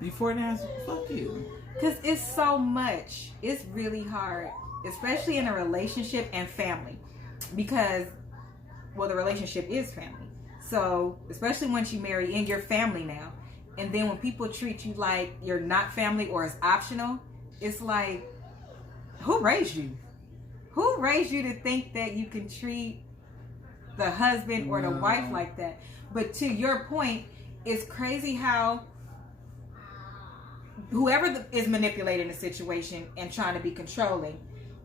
Before that, fuck you. Because it's so much. It's really hard, especially in a relationship and family. Because well, the relationship is family. So, especially once you marry in your family now, and then when people treat you like you're not family or it's optional, it's like, who raised you? Who raised you to think that you can treat the husband or the wife like that? But to your point, it's crazy how whoever is manipulating the situation and trying to be controlling,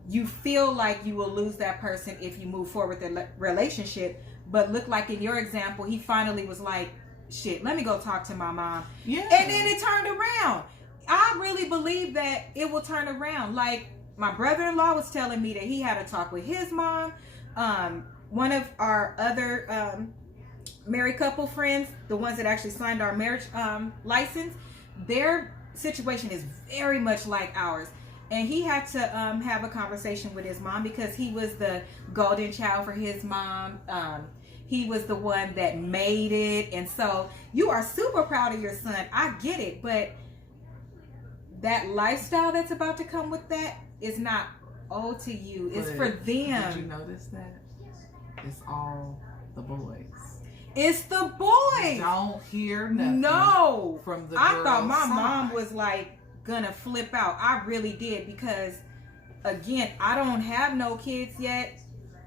you feel like you will lose that person if you move forward with the relationship. But look, like in your example, he finally was like, shit, let me go talk to my mom. Yeah. And then it turned around. I really believe that it will turn around. Like, my brother-in-law was telling me that he had a talk with his mom. One of our other married couple friends, the ones that actually signed our marriage license, their situation is very much like ours. And he had to have a conversation with his mom because he was the golden child for his mom. He was the one that made it. And so you are super proud of your son. I get it. But that lifestyle that's about to come with that is not owed to you. It's for them. Did you notice that? It's all the boys. It's the boys. You don't hear nothing. No. From the I girl's thought my side. mom was like gonna flip out. I really did, because again, I don't have no kids yet.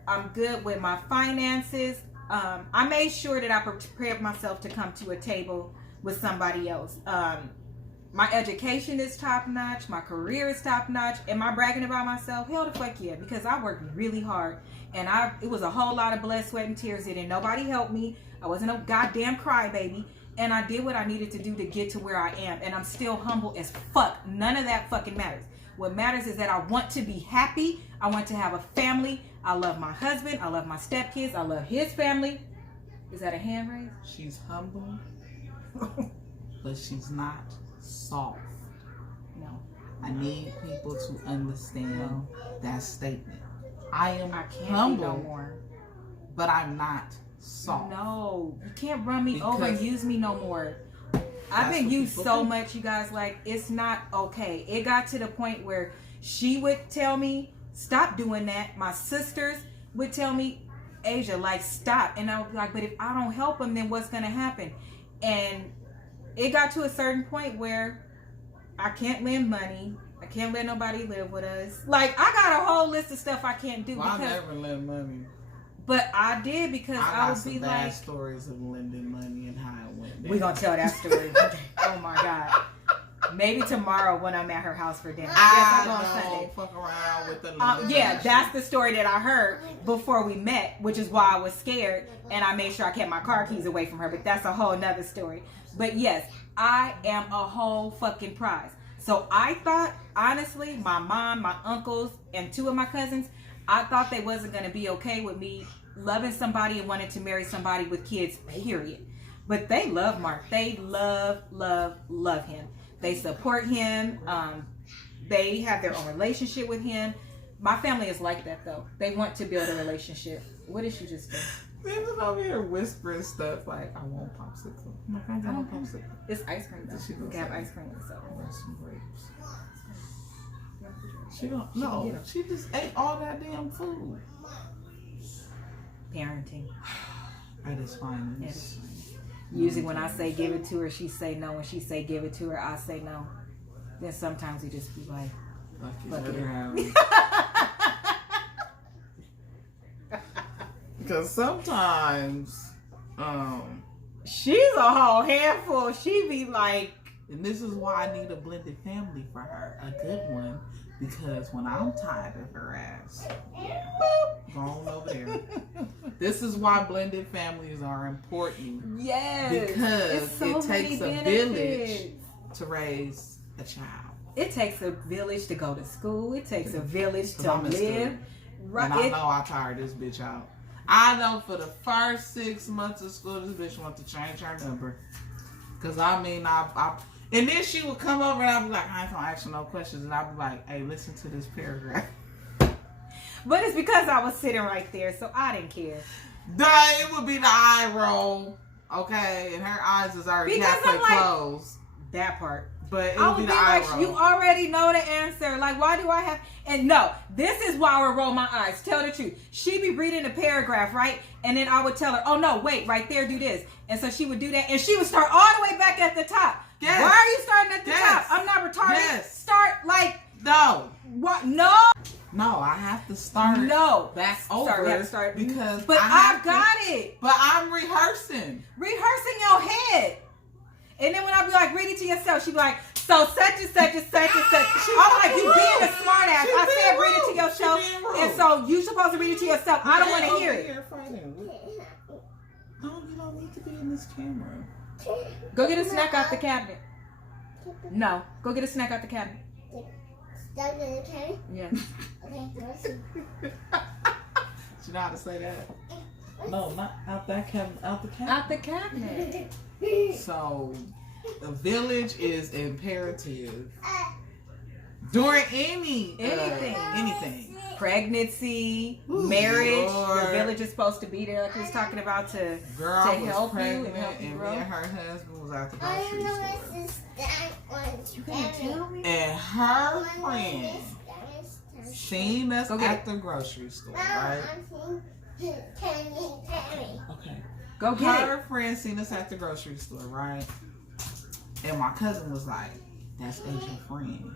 I'm good with my finances. I made sure that I prepared myself to come to a table with somebody else. My education is top notch. My career is top notch. Am I bragging about myself? Hell the fuck yeah, because I worked really hard, and it was a whole lot of blood, sweat, and tears. It didn't nobody help me. I wasn't a goddamn crybaby, and I did what I needed to do to get to where I am, and I'm still humble as fuck. None of that fucking matters. What matters is that I want to be happy. I want to have a family. I love my husband. I love my stepkids. I love his family. Is that a hand raise? She's humble, but she's not soft. No. I need people to understand that statement. I can't humble, be no more. but I'm not soft. No, you can't run me Because over and use me no more. I've been used so much, you guys. Like, it's not okay. It got to the point where she would tell me, stop doing that. My sisters would tell me, Asia, like, stop. And I would be like, but if I don't help them, then what's going to happen? And it got to a certain point where I can't lend money. I can't let nobody live with us. Like, I got a whole list of stuff I can't do. Well, I never lend money. But I did, because I would be like, bad stories of lending money and how it went down. we're going to tell that story. Oh my God. Maybe tomorrow when I'm at her house for dinner. I Yes, I'm on Sunday. fuck around with the Yeah, that's the story that I heard before we met, which is why I was scared, and I made sure I kept my car keys away from her, but that's a whole nother story. But yes, I am a whole fucking prize. So I thought, honestly, my mom, my uncles, and 2 of my cousins, I thought they wasn't going to be okay with me loving somebody and wanting to marry somebody with kids, period. But they love Mark. They love him. They support him. They have their own relationship with him. My family is like that, though. They want to build a relationship. What did she just do? They're just over here whispering stuff like, I want popsicle. I'm like, I don't want popsicle. It's ice cream, though. She You can have ice cream with soda. I want some grapes. She don't. No, she just ate all that damn food. Parenting. At its finest. It is fine. Usually when I say give it to her, she say no. When she say give it to her, I say no. Then sometimes we just be like, fuck it. Because sometimes, she's a whole handful. She be like, and this is why I need a blended family for her, a good one. Because when I'm tired of her ass, boop, go on over there. This is why blended families are important. yes. Because so it takes a many village benefits. to raise a child. It takes a village to go to school. It takes a village to I'm in live. school. Right. And I know I tired this bitch out. I know for the first 6 months of school, this bitch want to change her number. Because I mean, I and then she would come over and I'd be like, I ain't gonna ask you no questions. And I'd be like, hey, listen to this paragraph. But it's because I was sitting right there, so I didn't care. It would be the eye roll, okay? And her eyes is already Because halfway I'm like, closed. That part. But it I would would be be the eye like, roll. you already know the answer. Like, why do I have? And no, this is why I would roll my eyes. Tell the truth. She'd be reading a paragraph, right? And then I would tell her, oh no, wait, right there, do this. And so she would do that, and she would start all the way back at the top. Yes. Why are you starting at the Yes. top? I'm not retarded. Yes. Start like No. what? No. No, I have to start No. back Sorry, over we have to start. because But I have I've got it. But I'm rehearsing. Rehearsing your head. And then when I be like, read it to yourself, she be like, so such and such and such and such. I'm like, you being a smart ass. I said read it to yourself. And so you supposed to read it to yourself. I don't want to hear it. No, you don't need to be in this camera. Go get a snack out the cabinet. No. Go get a snack out the cabinet. Stuck in the cabinet? Yeah. Okay, let's see. You know how to say that? No, not out that cabinet. Out the cabinet. Out the cabinet. So, the village is imperative during anything. Pregnancy, marriage. Lord. The village is supposed to be there, like we was talking about, to Girl to was help you pregnant and help you and grow. me and her husband was at the I grocery don't know store. what's that one. You gonna tell me? And her friend seen us Go get at the grocery store, right? Okay. Go get it. Her friend seen us at the grocery store, right? And my cousin was like, that's Asian friend.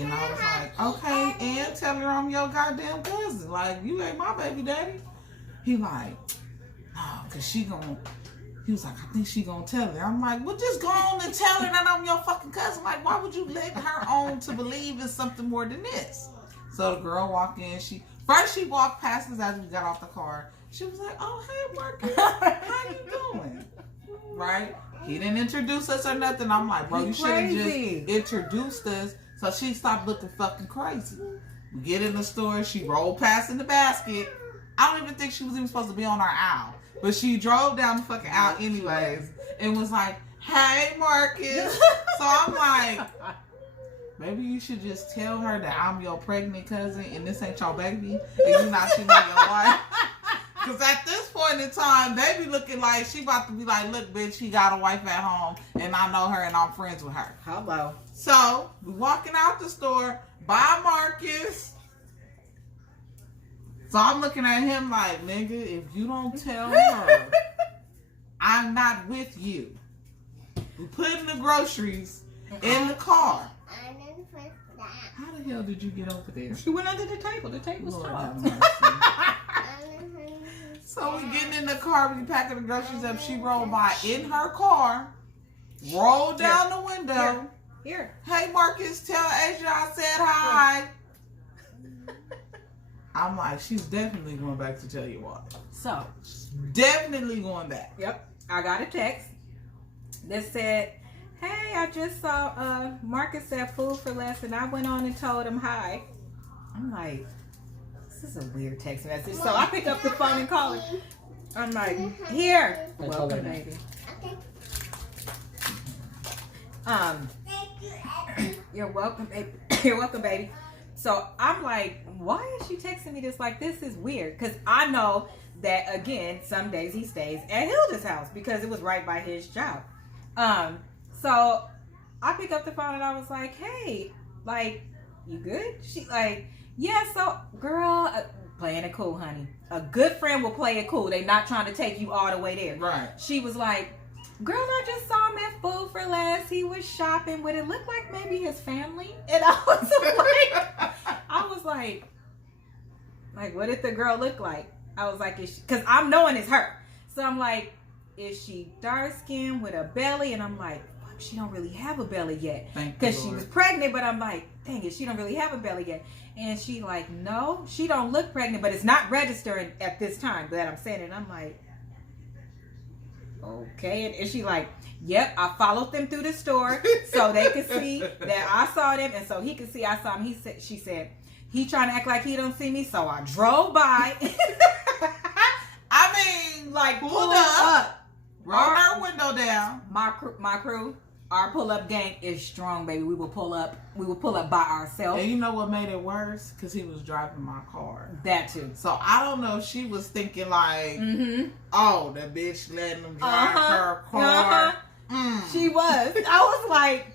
And I was like, okay, and tell her I'm your goddamn cousin. Like, you ain't my baby daddy. He like, no, cause he was like, I think she gonna tell her. I'm like, well, just go on and tell her that I'm your fucking cousin. Like, why would you let her on to believe in something more than this? So the girl walked in. She walked past us as we got off the car. She was like, oh, hey, Marcus, how you doing? Right? He didn't introduce us or nothing. I'm like, bro, you should have just introduced us. So she stopped looking fucking crazy. We get in the store. She rolled past in the basket. I don't even think she was even supposed to be on our aisle. But she drove down the fucking aisle anyways and was like, hey, Marcus. So I'm like, maybe you should just tell her that I'm your pregnant cousin and this ain't your baby and you not your wife. Because at this point in time, baby looking like she about to be like, look, bitch, he got a wife at home and I know her and I'm friends with her. Hello. So we walking out the store, bye, Marcus. So I'm looking at him like, nigga, if you don't tell her I'm not with you. We putting the groceries in the car. How the hell did you get over there? She went under the table. The table's Lord tall. have mercy. So we getting in the car, we packing the groceries up. She rolled by in her car, rolled down the window. Here. Hey, Marcus, tell Asia I said hi. I'm like, she's definitely going back to tell you what. So, Definitely going back. yep, I got a text that said, hey, I just saw Marcus at Food for Less and I went on and told him hi. I'm like, this is a weird text message. So I pick up the phone and call him. I'm like, here. Welcome, baby. You're welcome, baby. You're welcome, baby. So I'm like, why is she texting me this? Like, this is weird. Because I know that, again, some days he stays at Hilda's house because it was right by his job. So I pick up the phone and I was like, hey, like, you good? She like, yeah, so, girl, playing it cool, honey. A good friend will play it cool. They not trying to take you all the way there. Right. She was like, girl, I just saw him at Food for Less. He was shopping with it. Looked like maybe his family. And I was like, what did the girl look like? I was like, because I'm knowing it's her. So I'm like, is she dark skinned with a belly? And I'm like, fuck, she don't really have a belly yet. Because she was pregnant, but I'm like, dang it, she don't really have a belly yet. And she like, no, she don't look pregnant, but it's not registering at this time that I'm saying it. And I'm like, okay. And she like, yep, I followed them through the store so they could see that I saw them, and so he could see I saw him. She said, he trying to act like he don't see me, so I drove by. I mean, like, pulled up, rolled her window down. My crew, our pull-up gang is strong, baby. We will pull up by ourselves. And you know what made it worse? Because he was driving my car. That too. So I don't know if she was thinking like, oh, that bitch letting him drive her car. She was. I was like,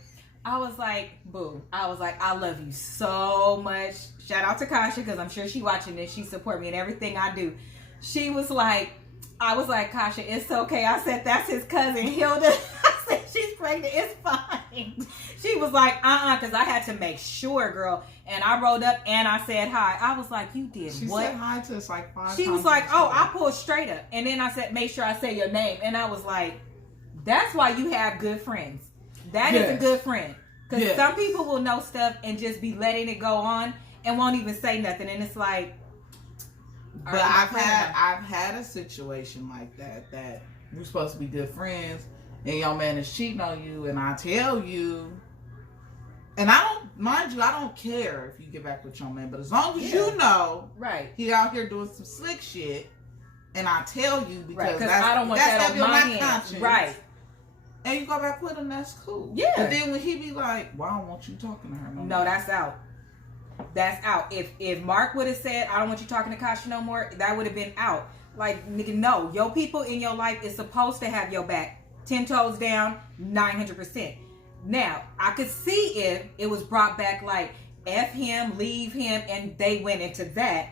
I was like, boo. I was like, I love you so much. Shout out to Kasha, because I'm sure she watching this. She support me in everything I do. She was like, I was like, Kasha, it's okay. I said, that's his cousin, Hilda. I said, she's pregnant. It's fine. She was like, because I had to make sure, girl. And I rolled up and I said hi. I was like, you did she what? She said hi to us like 5 times. She was like, oh, I pulled straight up. And then I said, make sure I say your name. And I was like, that's why you have good friends. That is a good friend. Because some people will know stuff and just be letting it go on and won't even say nothing. And it's like, but I've had a situation like that we're supposed to be good friends and your man is cheating on you, and I tell you, and I don't care if you get back with your man, but as long as you know, right, he out here doing some slick shit, and I tell you because I don't want that on my hands, right? And you go back with him, that's cool. Yeah. And then when he be like, well, I don't want you talking to her no more. No, that's out. That's out. If Mark would have said, I don't want you talking to Kasha no more, that would have been out. Like, nigga, no. Your people in your life is supposed to have your back. 10 toes down, 900%. Now, I could see if it was brought back like, F him, leave him, and they went into that.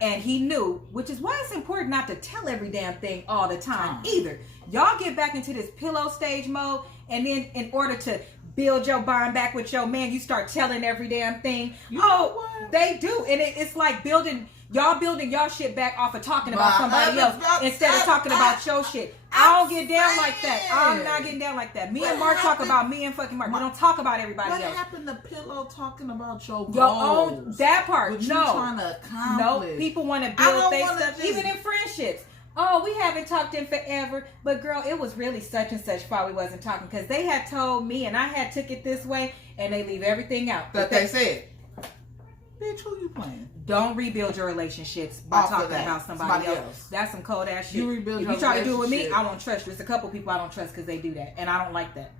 And he knew, which is why it's important not to tell every damn thing all the time either. Y'all get back into this pillow stage mode, and then in order to build your bond back with your man, you start telling every damn thing. They do. And it's like building y'all shit back off of talking about somebody else instead of talking about your shit. I don't get down like that. I'm not getting down like that. Me and Mark talk about me and fucking Mark. We don't talk about everybody else. What happened to pillow talking about your own, that part? What you trying to accomplish? No, people want to build their stuff, even in friendships. Oh, we haven't talked in forever. But girl, it was really such and such while we wasn't talking. Because they had told me and I had took it this way. And they leave everything out. That they said. Bitch, who you playing? Don't rebuild your relationships by talking about somebody else. That's some cold ass shit. You rebuild if you try to do it with me, I won't trust you. There's a couple people I don't trust because they do that. And I don't like that.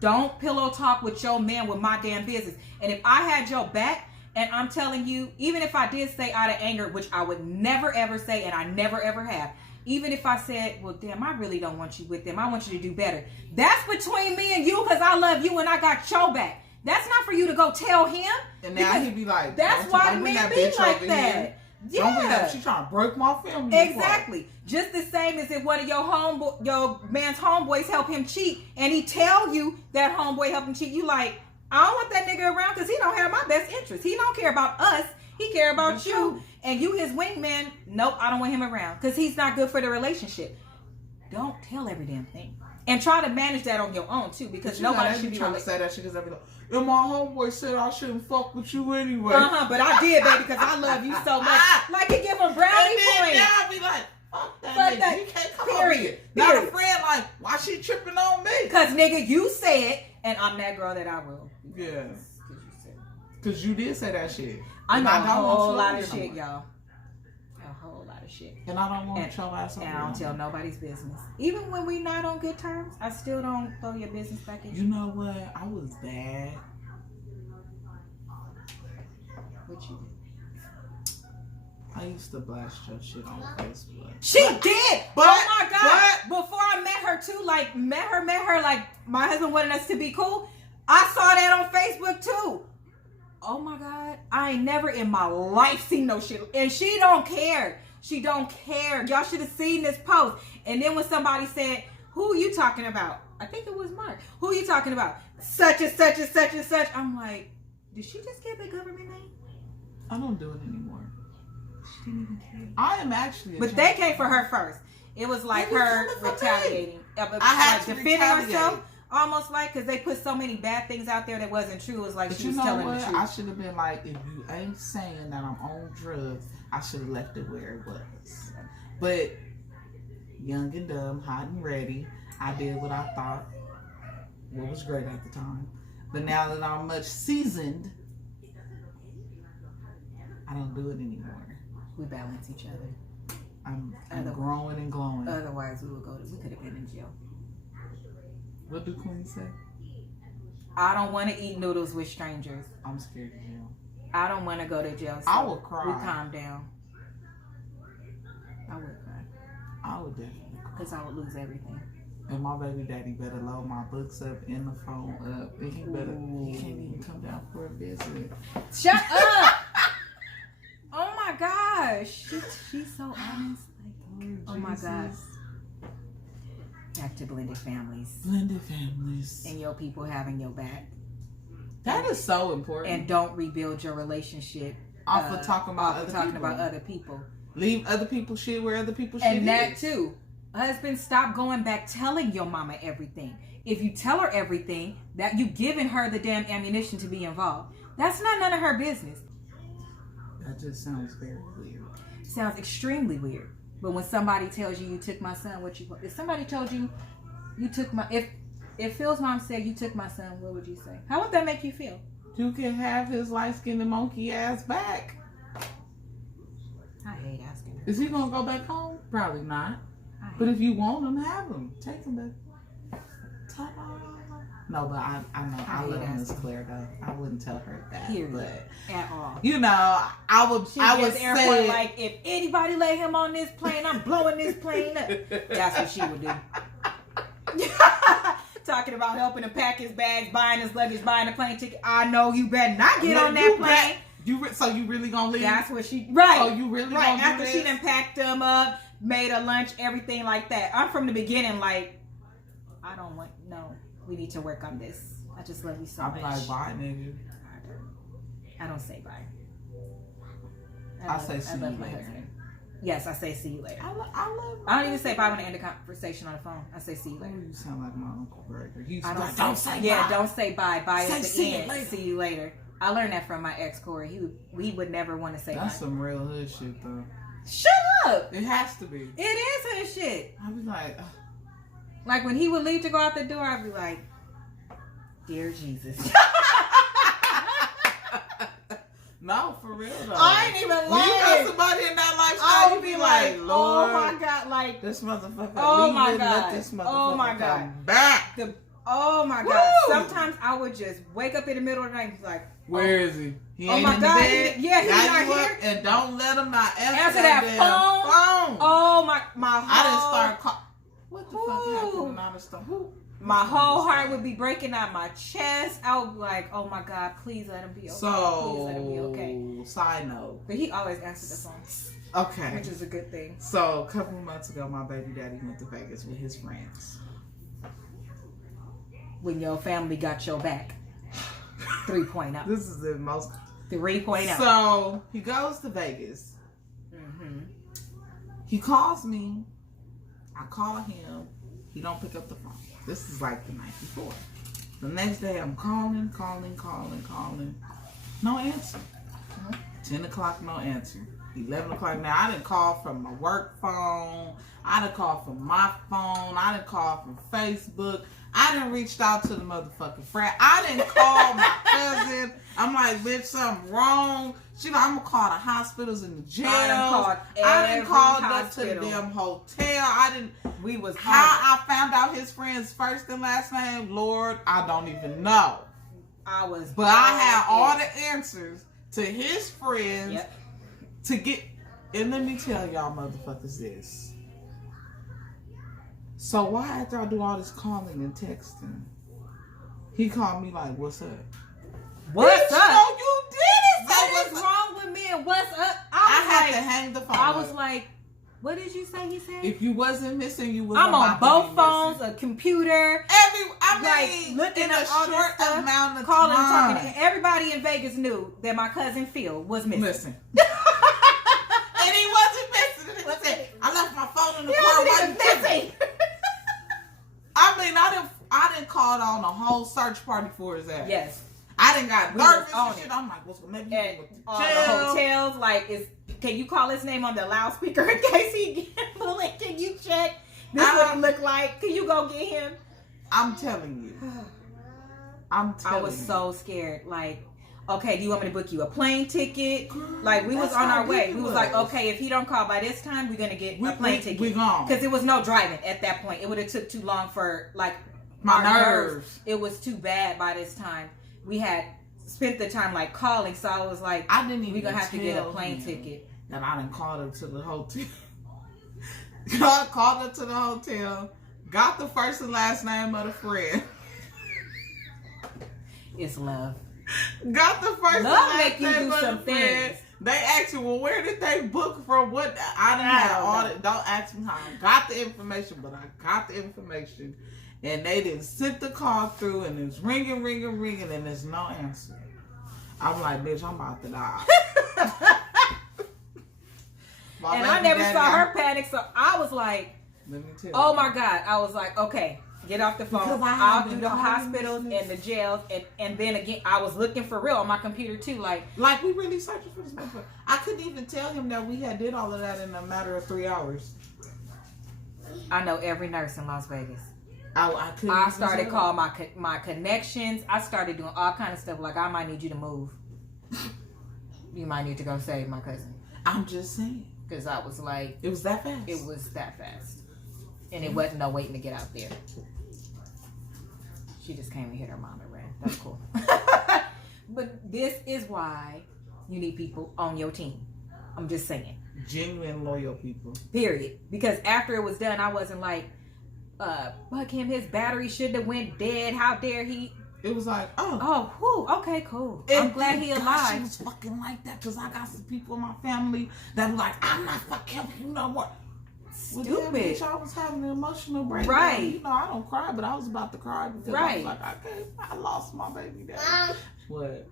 Don't pillow talk with your man with my damn business. And if I had your back, and I'm telling you, even if I did say out of anger, which I would never ever say, and I never ever have, even if I said, well, damn, I really don't want you with them. I want you to do better. That's between me and you because I love you and I got your back. That's not for you to go tell him. And now he be like, that's why the man be like that. Yeah. Don't bring that. She trying to break my family. Exactly. Apart. Just the same as if one of your man's homeboys help him cheat and he tell you that homeboy helped him cheat. You like, I don't want that nigga around because he don't have my best interest. He don't care about us. He care about you. And you his wingman. Nope, I don't want him around because he's not good for the relationship. Don't tell every damn thing. And try to manage that on your own too, because nobody should be trying to say that shit because every and my homeboy said I shouldn't fuck with you anyway. But I did, baby, because I love you so much. Like he give him brownie points. Now I be like, fuck that nigga. You can't come over here. Not a friend like, why she tripping on me? Because nigga, you said, and I'm that girl that I will. Yeah. Because you did say that shit. I know a whole lot of shit, y'all. Shit. And I don't want to your ass over. And I don't tell nobody's business. Even when we not on good terms, I still don't throw your business back in. You know what? I was bad. What you did? I used to blast your shit on Facebook. She did! Oh my God! Before I met her too, like, met her, like, my husband wanted us to be cool. I saw that on Facebook too. Oh my God. I ain't never in my life seen no shit. And she don't care. She don't care. Y'all should have seen this post. And then when somebody said, who you talking about? I think it was Mark. Who you talking about? Such and such and such and such. I'm like, did she just give a government name? I don't do it anymore. She didn't even care. I am actually. But they came for her first. It was like her retaliating. I had to defending herself. Almost like, because they put so many bad things out there that wasn't true. It was like she was telling the truth. I should have been like, if you ain't saying that I'm on drugs, I should have left it where it was. But young and dumb, hot and ready, I did what I thought what was great at the time. But now that I'm much seasoned, I don't do it anymore. We balance each other. I'm growing and glowing. Otherwise, we could have been in jail. What do Queen say? I don't want to eat noodles with strangers. I'm scared of jail. I don't want to go to jail. So I will cry. We calm down. I would cry. I would definitely cry. Because I would lose everything. And my baby daddy better load my books up and the phone up. And he can't even come down for a visit. Shut up! Oh my gosh. She's so honest. Like, oh my God. Back to blended families. Blended families. And your people having your back. That is so important. And don't rebuild your relationship off of talking about other people. Leave other people's shit where other people's shit is. And that too. Husband, stop going back telling your mama everything. If you tell her everything, that you giving her the damn ammunition to be involved. That's not none of her business. That just sounds very weird. Sounds extremely weird. But when somebody tells you took my son, if somebody told you took my, if Phil's mom said you took my son, what would you say? How would that make you feel? You can have his light-skinned monkey ass back. I hate asking her. Is he gonna go back home? Probably not. But if you want him, have him. Take him back. Ta-da. No, but I know. I love Miss Claire though. I wouldn't tell her that. Period. But at all. You know, I would say like, if anybody lay him on this plane, I'm blowing this plane up. That's what she would do. Talking about helping him pack his bags, buying his luggage, buying a plane ticket. I know you better not get on that plane. So you really gonna leave? That's what she right. So you really gonna after do this? She done packed them up, made a lunch, everything like that. I'm from the beginning like, I don't want we need to work on this. I just love you so much. I'm like, bye, nigga. I don't say bye. I say see you later. Yes, I say see you later. I don't even say bye when I end the conversation on the phone. I say see you later. You sound like my Uncle Gregor. Don't say bye. Yeah, don't say bye. Bye at the see end. See you later. I learned that from my ex Corey. He would never want to say That's bye. some real hood shit though. Shut up! It has to be. It is hood shit. I was like, like when he would leave to go out the door, I'd be like, dear Jesus. No, for real though. I ain't even lying. When you got somebody in that lifestyle, you be like, Lord, oh my God, like this motherfucker. Oh my God. Let this motherfucker oh my God. Come back. Oh my God. Sometimes I would just wake up in the middle of the night and be like, where is he? He ain't in the bed. He's not here. And don't let him not answer that phone. Oh my whole. I didn't start calling. What the fuck happened when I was who? My whole heart would be breaking out my chest. I would be like, oh my God, please let him be okay. Please let him be okay. Side note. But he always answered the phone. Okay. Which is a good thing. So, a couple months ago, my baby daddy went to Vegas with his friends. When your family got your back. 3.0. This is the most... 3.0. So, he goes to Vegas. Mm-hmm. He calls me. I call him. He don't pick up the phone. This is like the night before. The next day, I'm calling. No answer. 10 o'clock, no answer. 11 o'clock. Now, I didn't call from my work phone. I didn't call from my phone. I didn't call from Facebook. I didn't reach out to the motherfucking friend. I didn't call my cousin. I'm like, bitch, something wrong. She like, I'm going to call the hospitals and the jails. I didn't call up to the damn hotel. How I found out his friend's first and last name, Lord, I don't even know. But I had all the answers to his friends to get. And let me tell y'all motherfuckers this. So why after I do all this calling and texting, he called me like, what's up? What's up? No, you did it. So what's wrong with me and what's up? I had to hang the phone. I was like, what did you say? He said, if you wasn't missing, you was. I'm on both phones, a computer. Looking at a short amount of calling time. and talking. And everybody in Vegas knew that my cousin Phil was missing. And he wasn't missing. I left my phone in the car. He wasn't missing. I didn't call on a whole search party for his ass. Yes. I didn't got nervous and shit. I'm like, what's going to maybe the hotels, like, can you call his name on the loudspeaker in case he gambling? Can you check? This what he look like. Can you go get him? I'm telling you. I was so scared. Like, okay, do you want me to book you a plane ticket? Like, we was on our way. We was like, okay, if he don't call by this time, we're going to get a plane ticket. We gone. Because there was no driving at that point. It would have took too long for, like, my nerves. It was too bad by this time. We had spent the time, like, calling. So I was like, I didn't even we're going to have to get a plane ticket. And I done called her to the hotel. I called her to the hotel. got the first and last name of the friend. It's love. Got the first Love and make last you name do of some the friend. things. They asked you, well, where did they book from? What? I didn't have all that. Don't ask me how I got the information, but I got the information. And they didn't send the call through, and it's ringing, and there's no answer. I'm like, bitch, I'm about to die. And I never saw her panic, so I was like, let me tell oh you. my God. I was like, okay, get off the phone. I'll do the hospitals and the jails. And then again, I was looking for real on my computer too. Like we really searching for this motherfucker. I couldn't even tell him that we had did all of that in a matter of 3 hours. I know every nurse in Las Vegas. I started calling my connections. I started doing all kind of stuff. Like, I might need you to move. You might need to go save my cousin. I'm just saying. Because I was like... It was that fast? It was that fast. And it wasn't no waiting to get out there. She just came and hit her mom and ran. That's cool. But this is why you need people on your team. I'm just saying. Genuine, loyal people. Period. Because after it was done, I wasn't like, fuck him, his battery shouldn't have went dead. How dare he? It was like, okay, cool. I'm glad he alive. She was fucking like that because I got some people in my family that were like, I'm not fucking helping you no more. Stupid. Well, damn, bitch, I was having an emotional breakdown. Right. You know, I don't cry, but I was about to cry because I was like, I lost my baby daddy. What?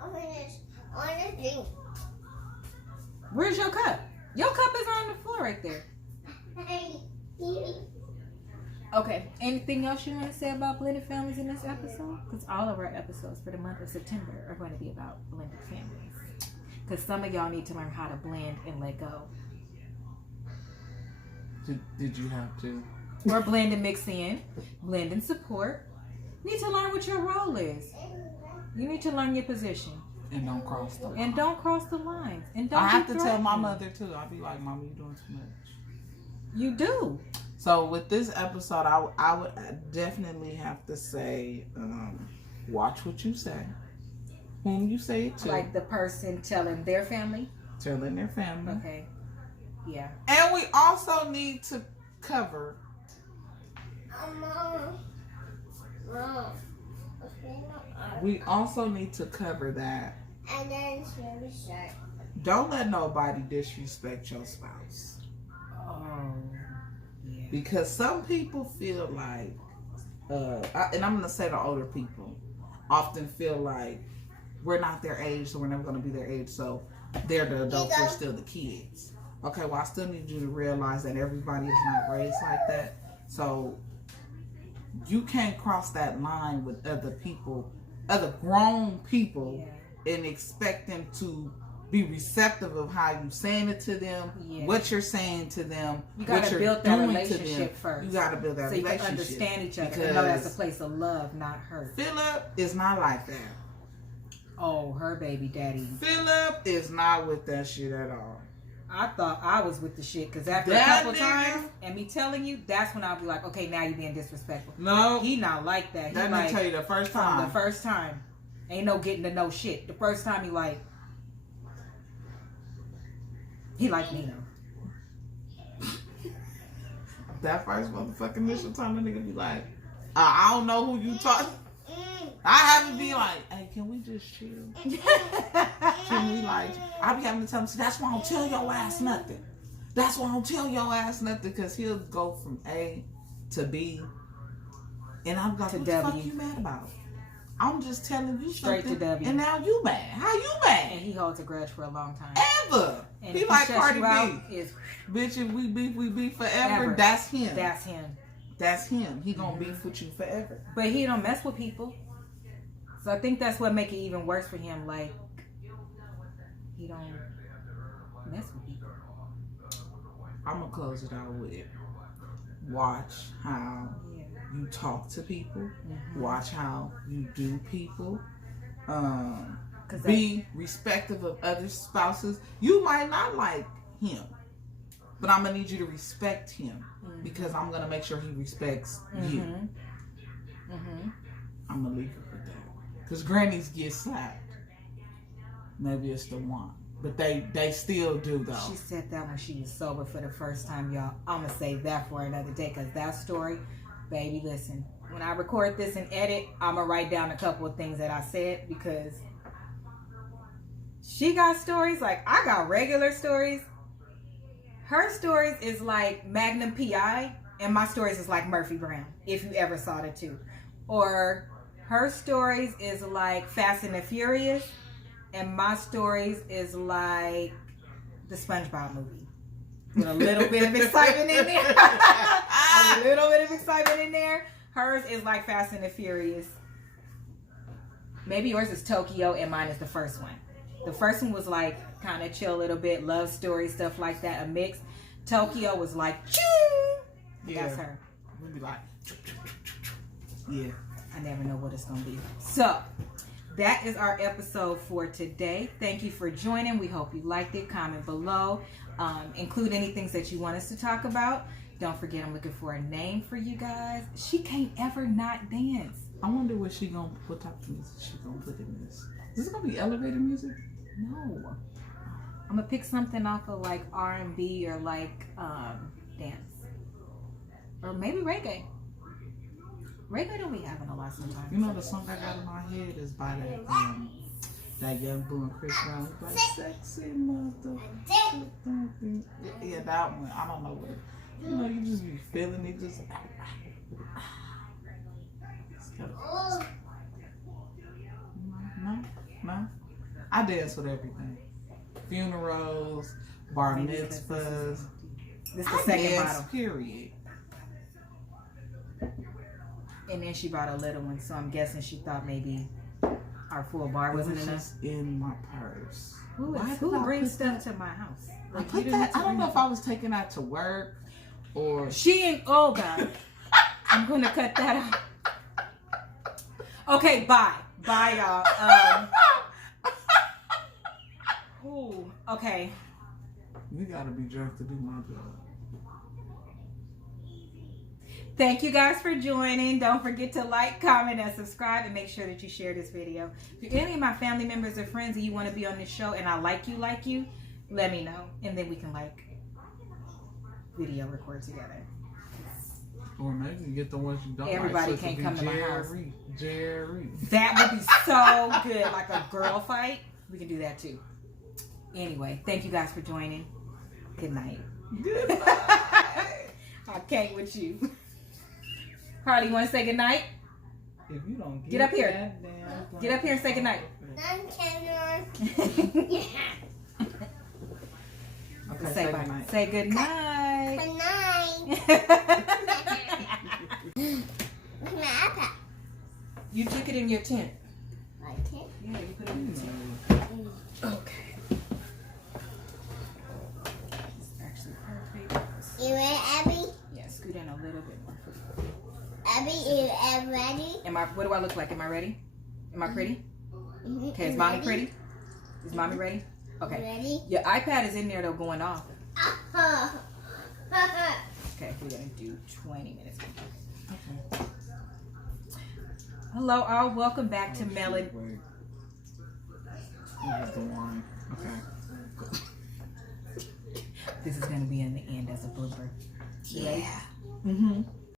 I want to drink. Where's your cup? Your cup is on the floor right there. Hey. Okay. Anything else you want to say about blended families in this episode? Because all of our episodes for the month of September are going to be about blended families. Because some of y'all need to learn how to blend and let go. Did you have to? Or blend and mix in. Blend and support. You need to learn what your role is. You need to learn your position. And don't cross the line. And don't cross the lines. And don't I have to be tell my threatening. mother too. I'll be like, Mama, you doing too much. You do. So with this episode, I would definitely have to say, watch what you say. Whom you say it to. Like the person telling their family? Telling their family. Okay. Yeah. And we also need to cover. Mom. We also need to cover that. And then it's really short. Don't let nobody disrespect your spouse. Oh. Yeah. Because some people feel like, and I'm going to say the older people, often feel like we're not their age, so we're never going to be their age, so they're the adults, we're still the kids. Okay, well, I still need you to realize that everybody is not raised like that. So you can't cross that line with other people, other grown people, and expect them to be receptive of how you saying it to them, what you're saying to them, you gotta what you're build that doing relationship to them. first. You gotta build that so you relationship. can understand each other. Because And know that's a place of love, not hurt. Philip is not like that. Oh, her baby daddy. Philip is not with that shit at all. I thought I was with the shit because after That a couple nigga- times and me telling you, that's when I'll be like, okay, now you're being disrespectful. No, He not like that. He let like, me tell you the first from time. the first time. Ain't no getting to know shit. The first time he like Nino. That first motherfucking initial time, the nigga be like, I don't know who you talking. I have to be like, hey, can we just chill? Can we like, I be having to tell him, see, that's why I don't tell your ass nothing. That's why I don't tell your ass nothing, because he'll go from A to B. And I'm like, To what the fuck W. you mad about? I'm just telling you Straight to something. W. And now you mad. How you And mad? he holds a grudge for a long time. Ever. And He if like shuts Cardi you B. out, is Bitch, if we beef forever. Ever. That's him. that's him. That's him. He gonna beef with you forever. But he don't mess with people. So I think that's what make it even worse for him. Like, he don't mess with people. I'm gonna close it out with watch how you talk to people. Mm-hmm. Watch how you do people. Cause Be respectful of other spouses. You might not like him, but I'm gonna need you to respect him because I'm gonna make sure he respects you. Mm-hmm. I'm gonna leave it with that. Cause grannies get slapped. Maybe it's the one. But they still do though. She said that when she was sober for the first time, y'all. I'm gonna save that for another day because that story, baby, listen. When I record this and edit, I'm gonna write down a couple of things that I said because she got stories like I got regular stories. Her stories is like Magnum PI, and my stories is like Murphy Brown, if you ever saw the two. Or her stories is like Fast and the Furious, and my stories is like the SpongeBob movie. With a little bit of excitement in there. A little bit of excitement in there. Hers is like Fast and the Furious. Maybe yours is Tokyo, and mine is the first one. The first one was like kind of chill a little bit, love story, stuff like that, a mix. Tokyo was like, choo! Yeah. That's her. We'll be like, yeah. I never know what it's going to be. So, that is our episode for today. Thank you for joining. We hope you liked it. Comment below. Include any things that you want us to talk about. Don't forget, I'm looking for a name for you guys. She can't ever not dance. I wonder what type of music she gonna put in this. Is this gonna be elevator music? No. I'm gonna pick something off of like R&B or like dance. Or maybe reggae. Reggae don't be having a lot sometimes. You know the song I got in my head is by that Young Boo and Chris Brown. It's like sexy mother. Yeah, that one. I don't know what it. You know, you just be feeling it. Just. No. I dance with everything. Funerals, bar mitzvahs. This is the second bottle. Period. And then she brought a little one, so I'm guessing she thought maybe our full bar wasn't enough. Just in my purse. Who brings stuff to my house? Like, I don't know if I was taking that to work or she ain't. Oh God, I'm gonna cut that out. Okay, bye, y'all. Ooh, okay. You gotta be drunk to do my job. Thank you guys for joining. Don't forget to like, comment, and subscribe, and make sure that you share this video. If you're any of my family members or friends and you want to be on this show and I like you, let me know. And then we can video record together. Or maybe you get the ones you don't Everybody like. can't come to my house. Jerry. That would be so good. Like a girl fight. We can do that too. Anyway, thank you guys for joining. Good night. Goodbye. I can't with you. Harley, you want to say good night? If you don't get up here. Get up here and say good night. Okay, say good night. Say good night. Good night. Where's my iPad? You took it in your tent. My tent? Yeah, you put it in your tent. Okay. It's actually perfect. You ready, Abby? Yeah, scoot in a little bit more. Abby, you ready? What do I look like? Am I ready? Am I pretty? Mm-hmm. Okay, is mommy pretty? Is mommy ready? Okay. Ready? Your iPad is in there though, going off. Uh-huh. Okay, we're gonna do 20 minutes. Okay. Hello, all. Welcome back to Melanin. Wait. Here's the wine. Okay. This is gonna be in the end as a blooper.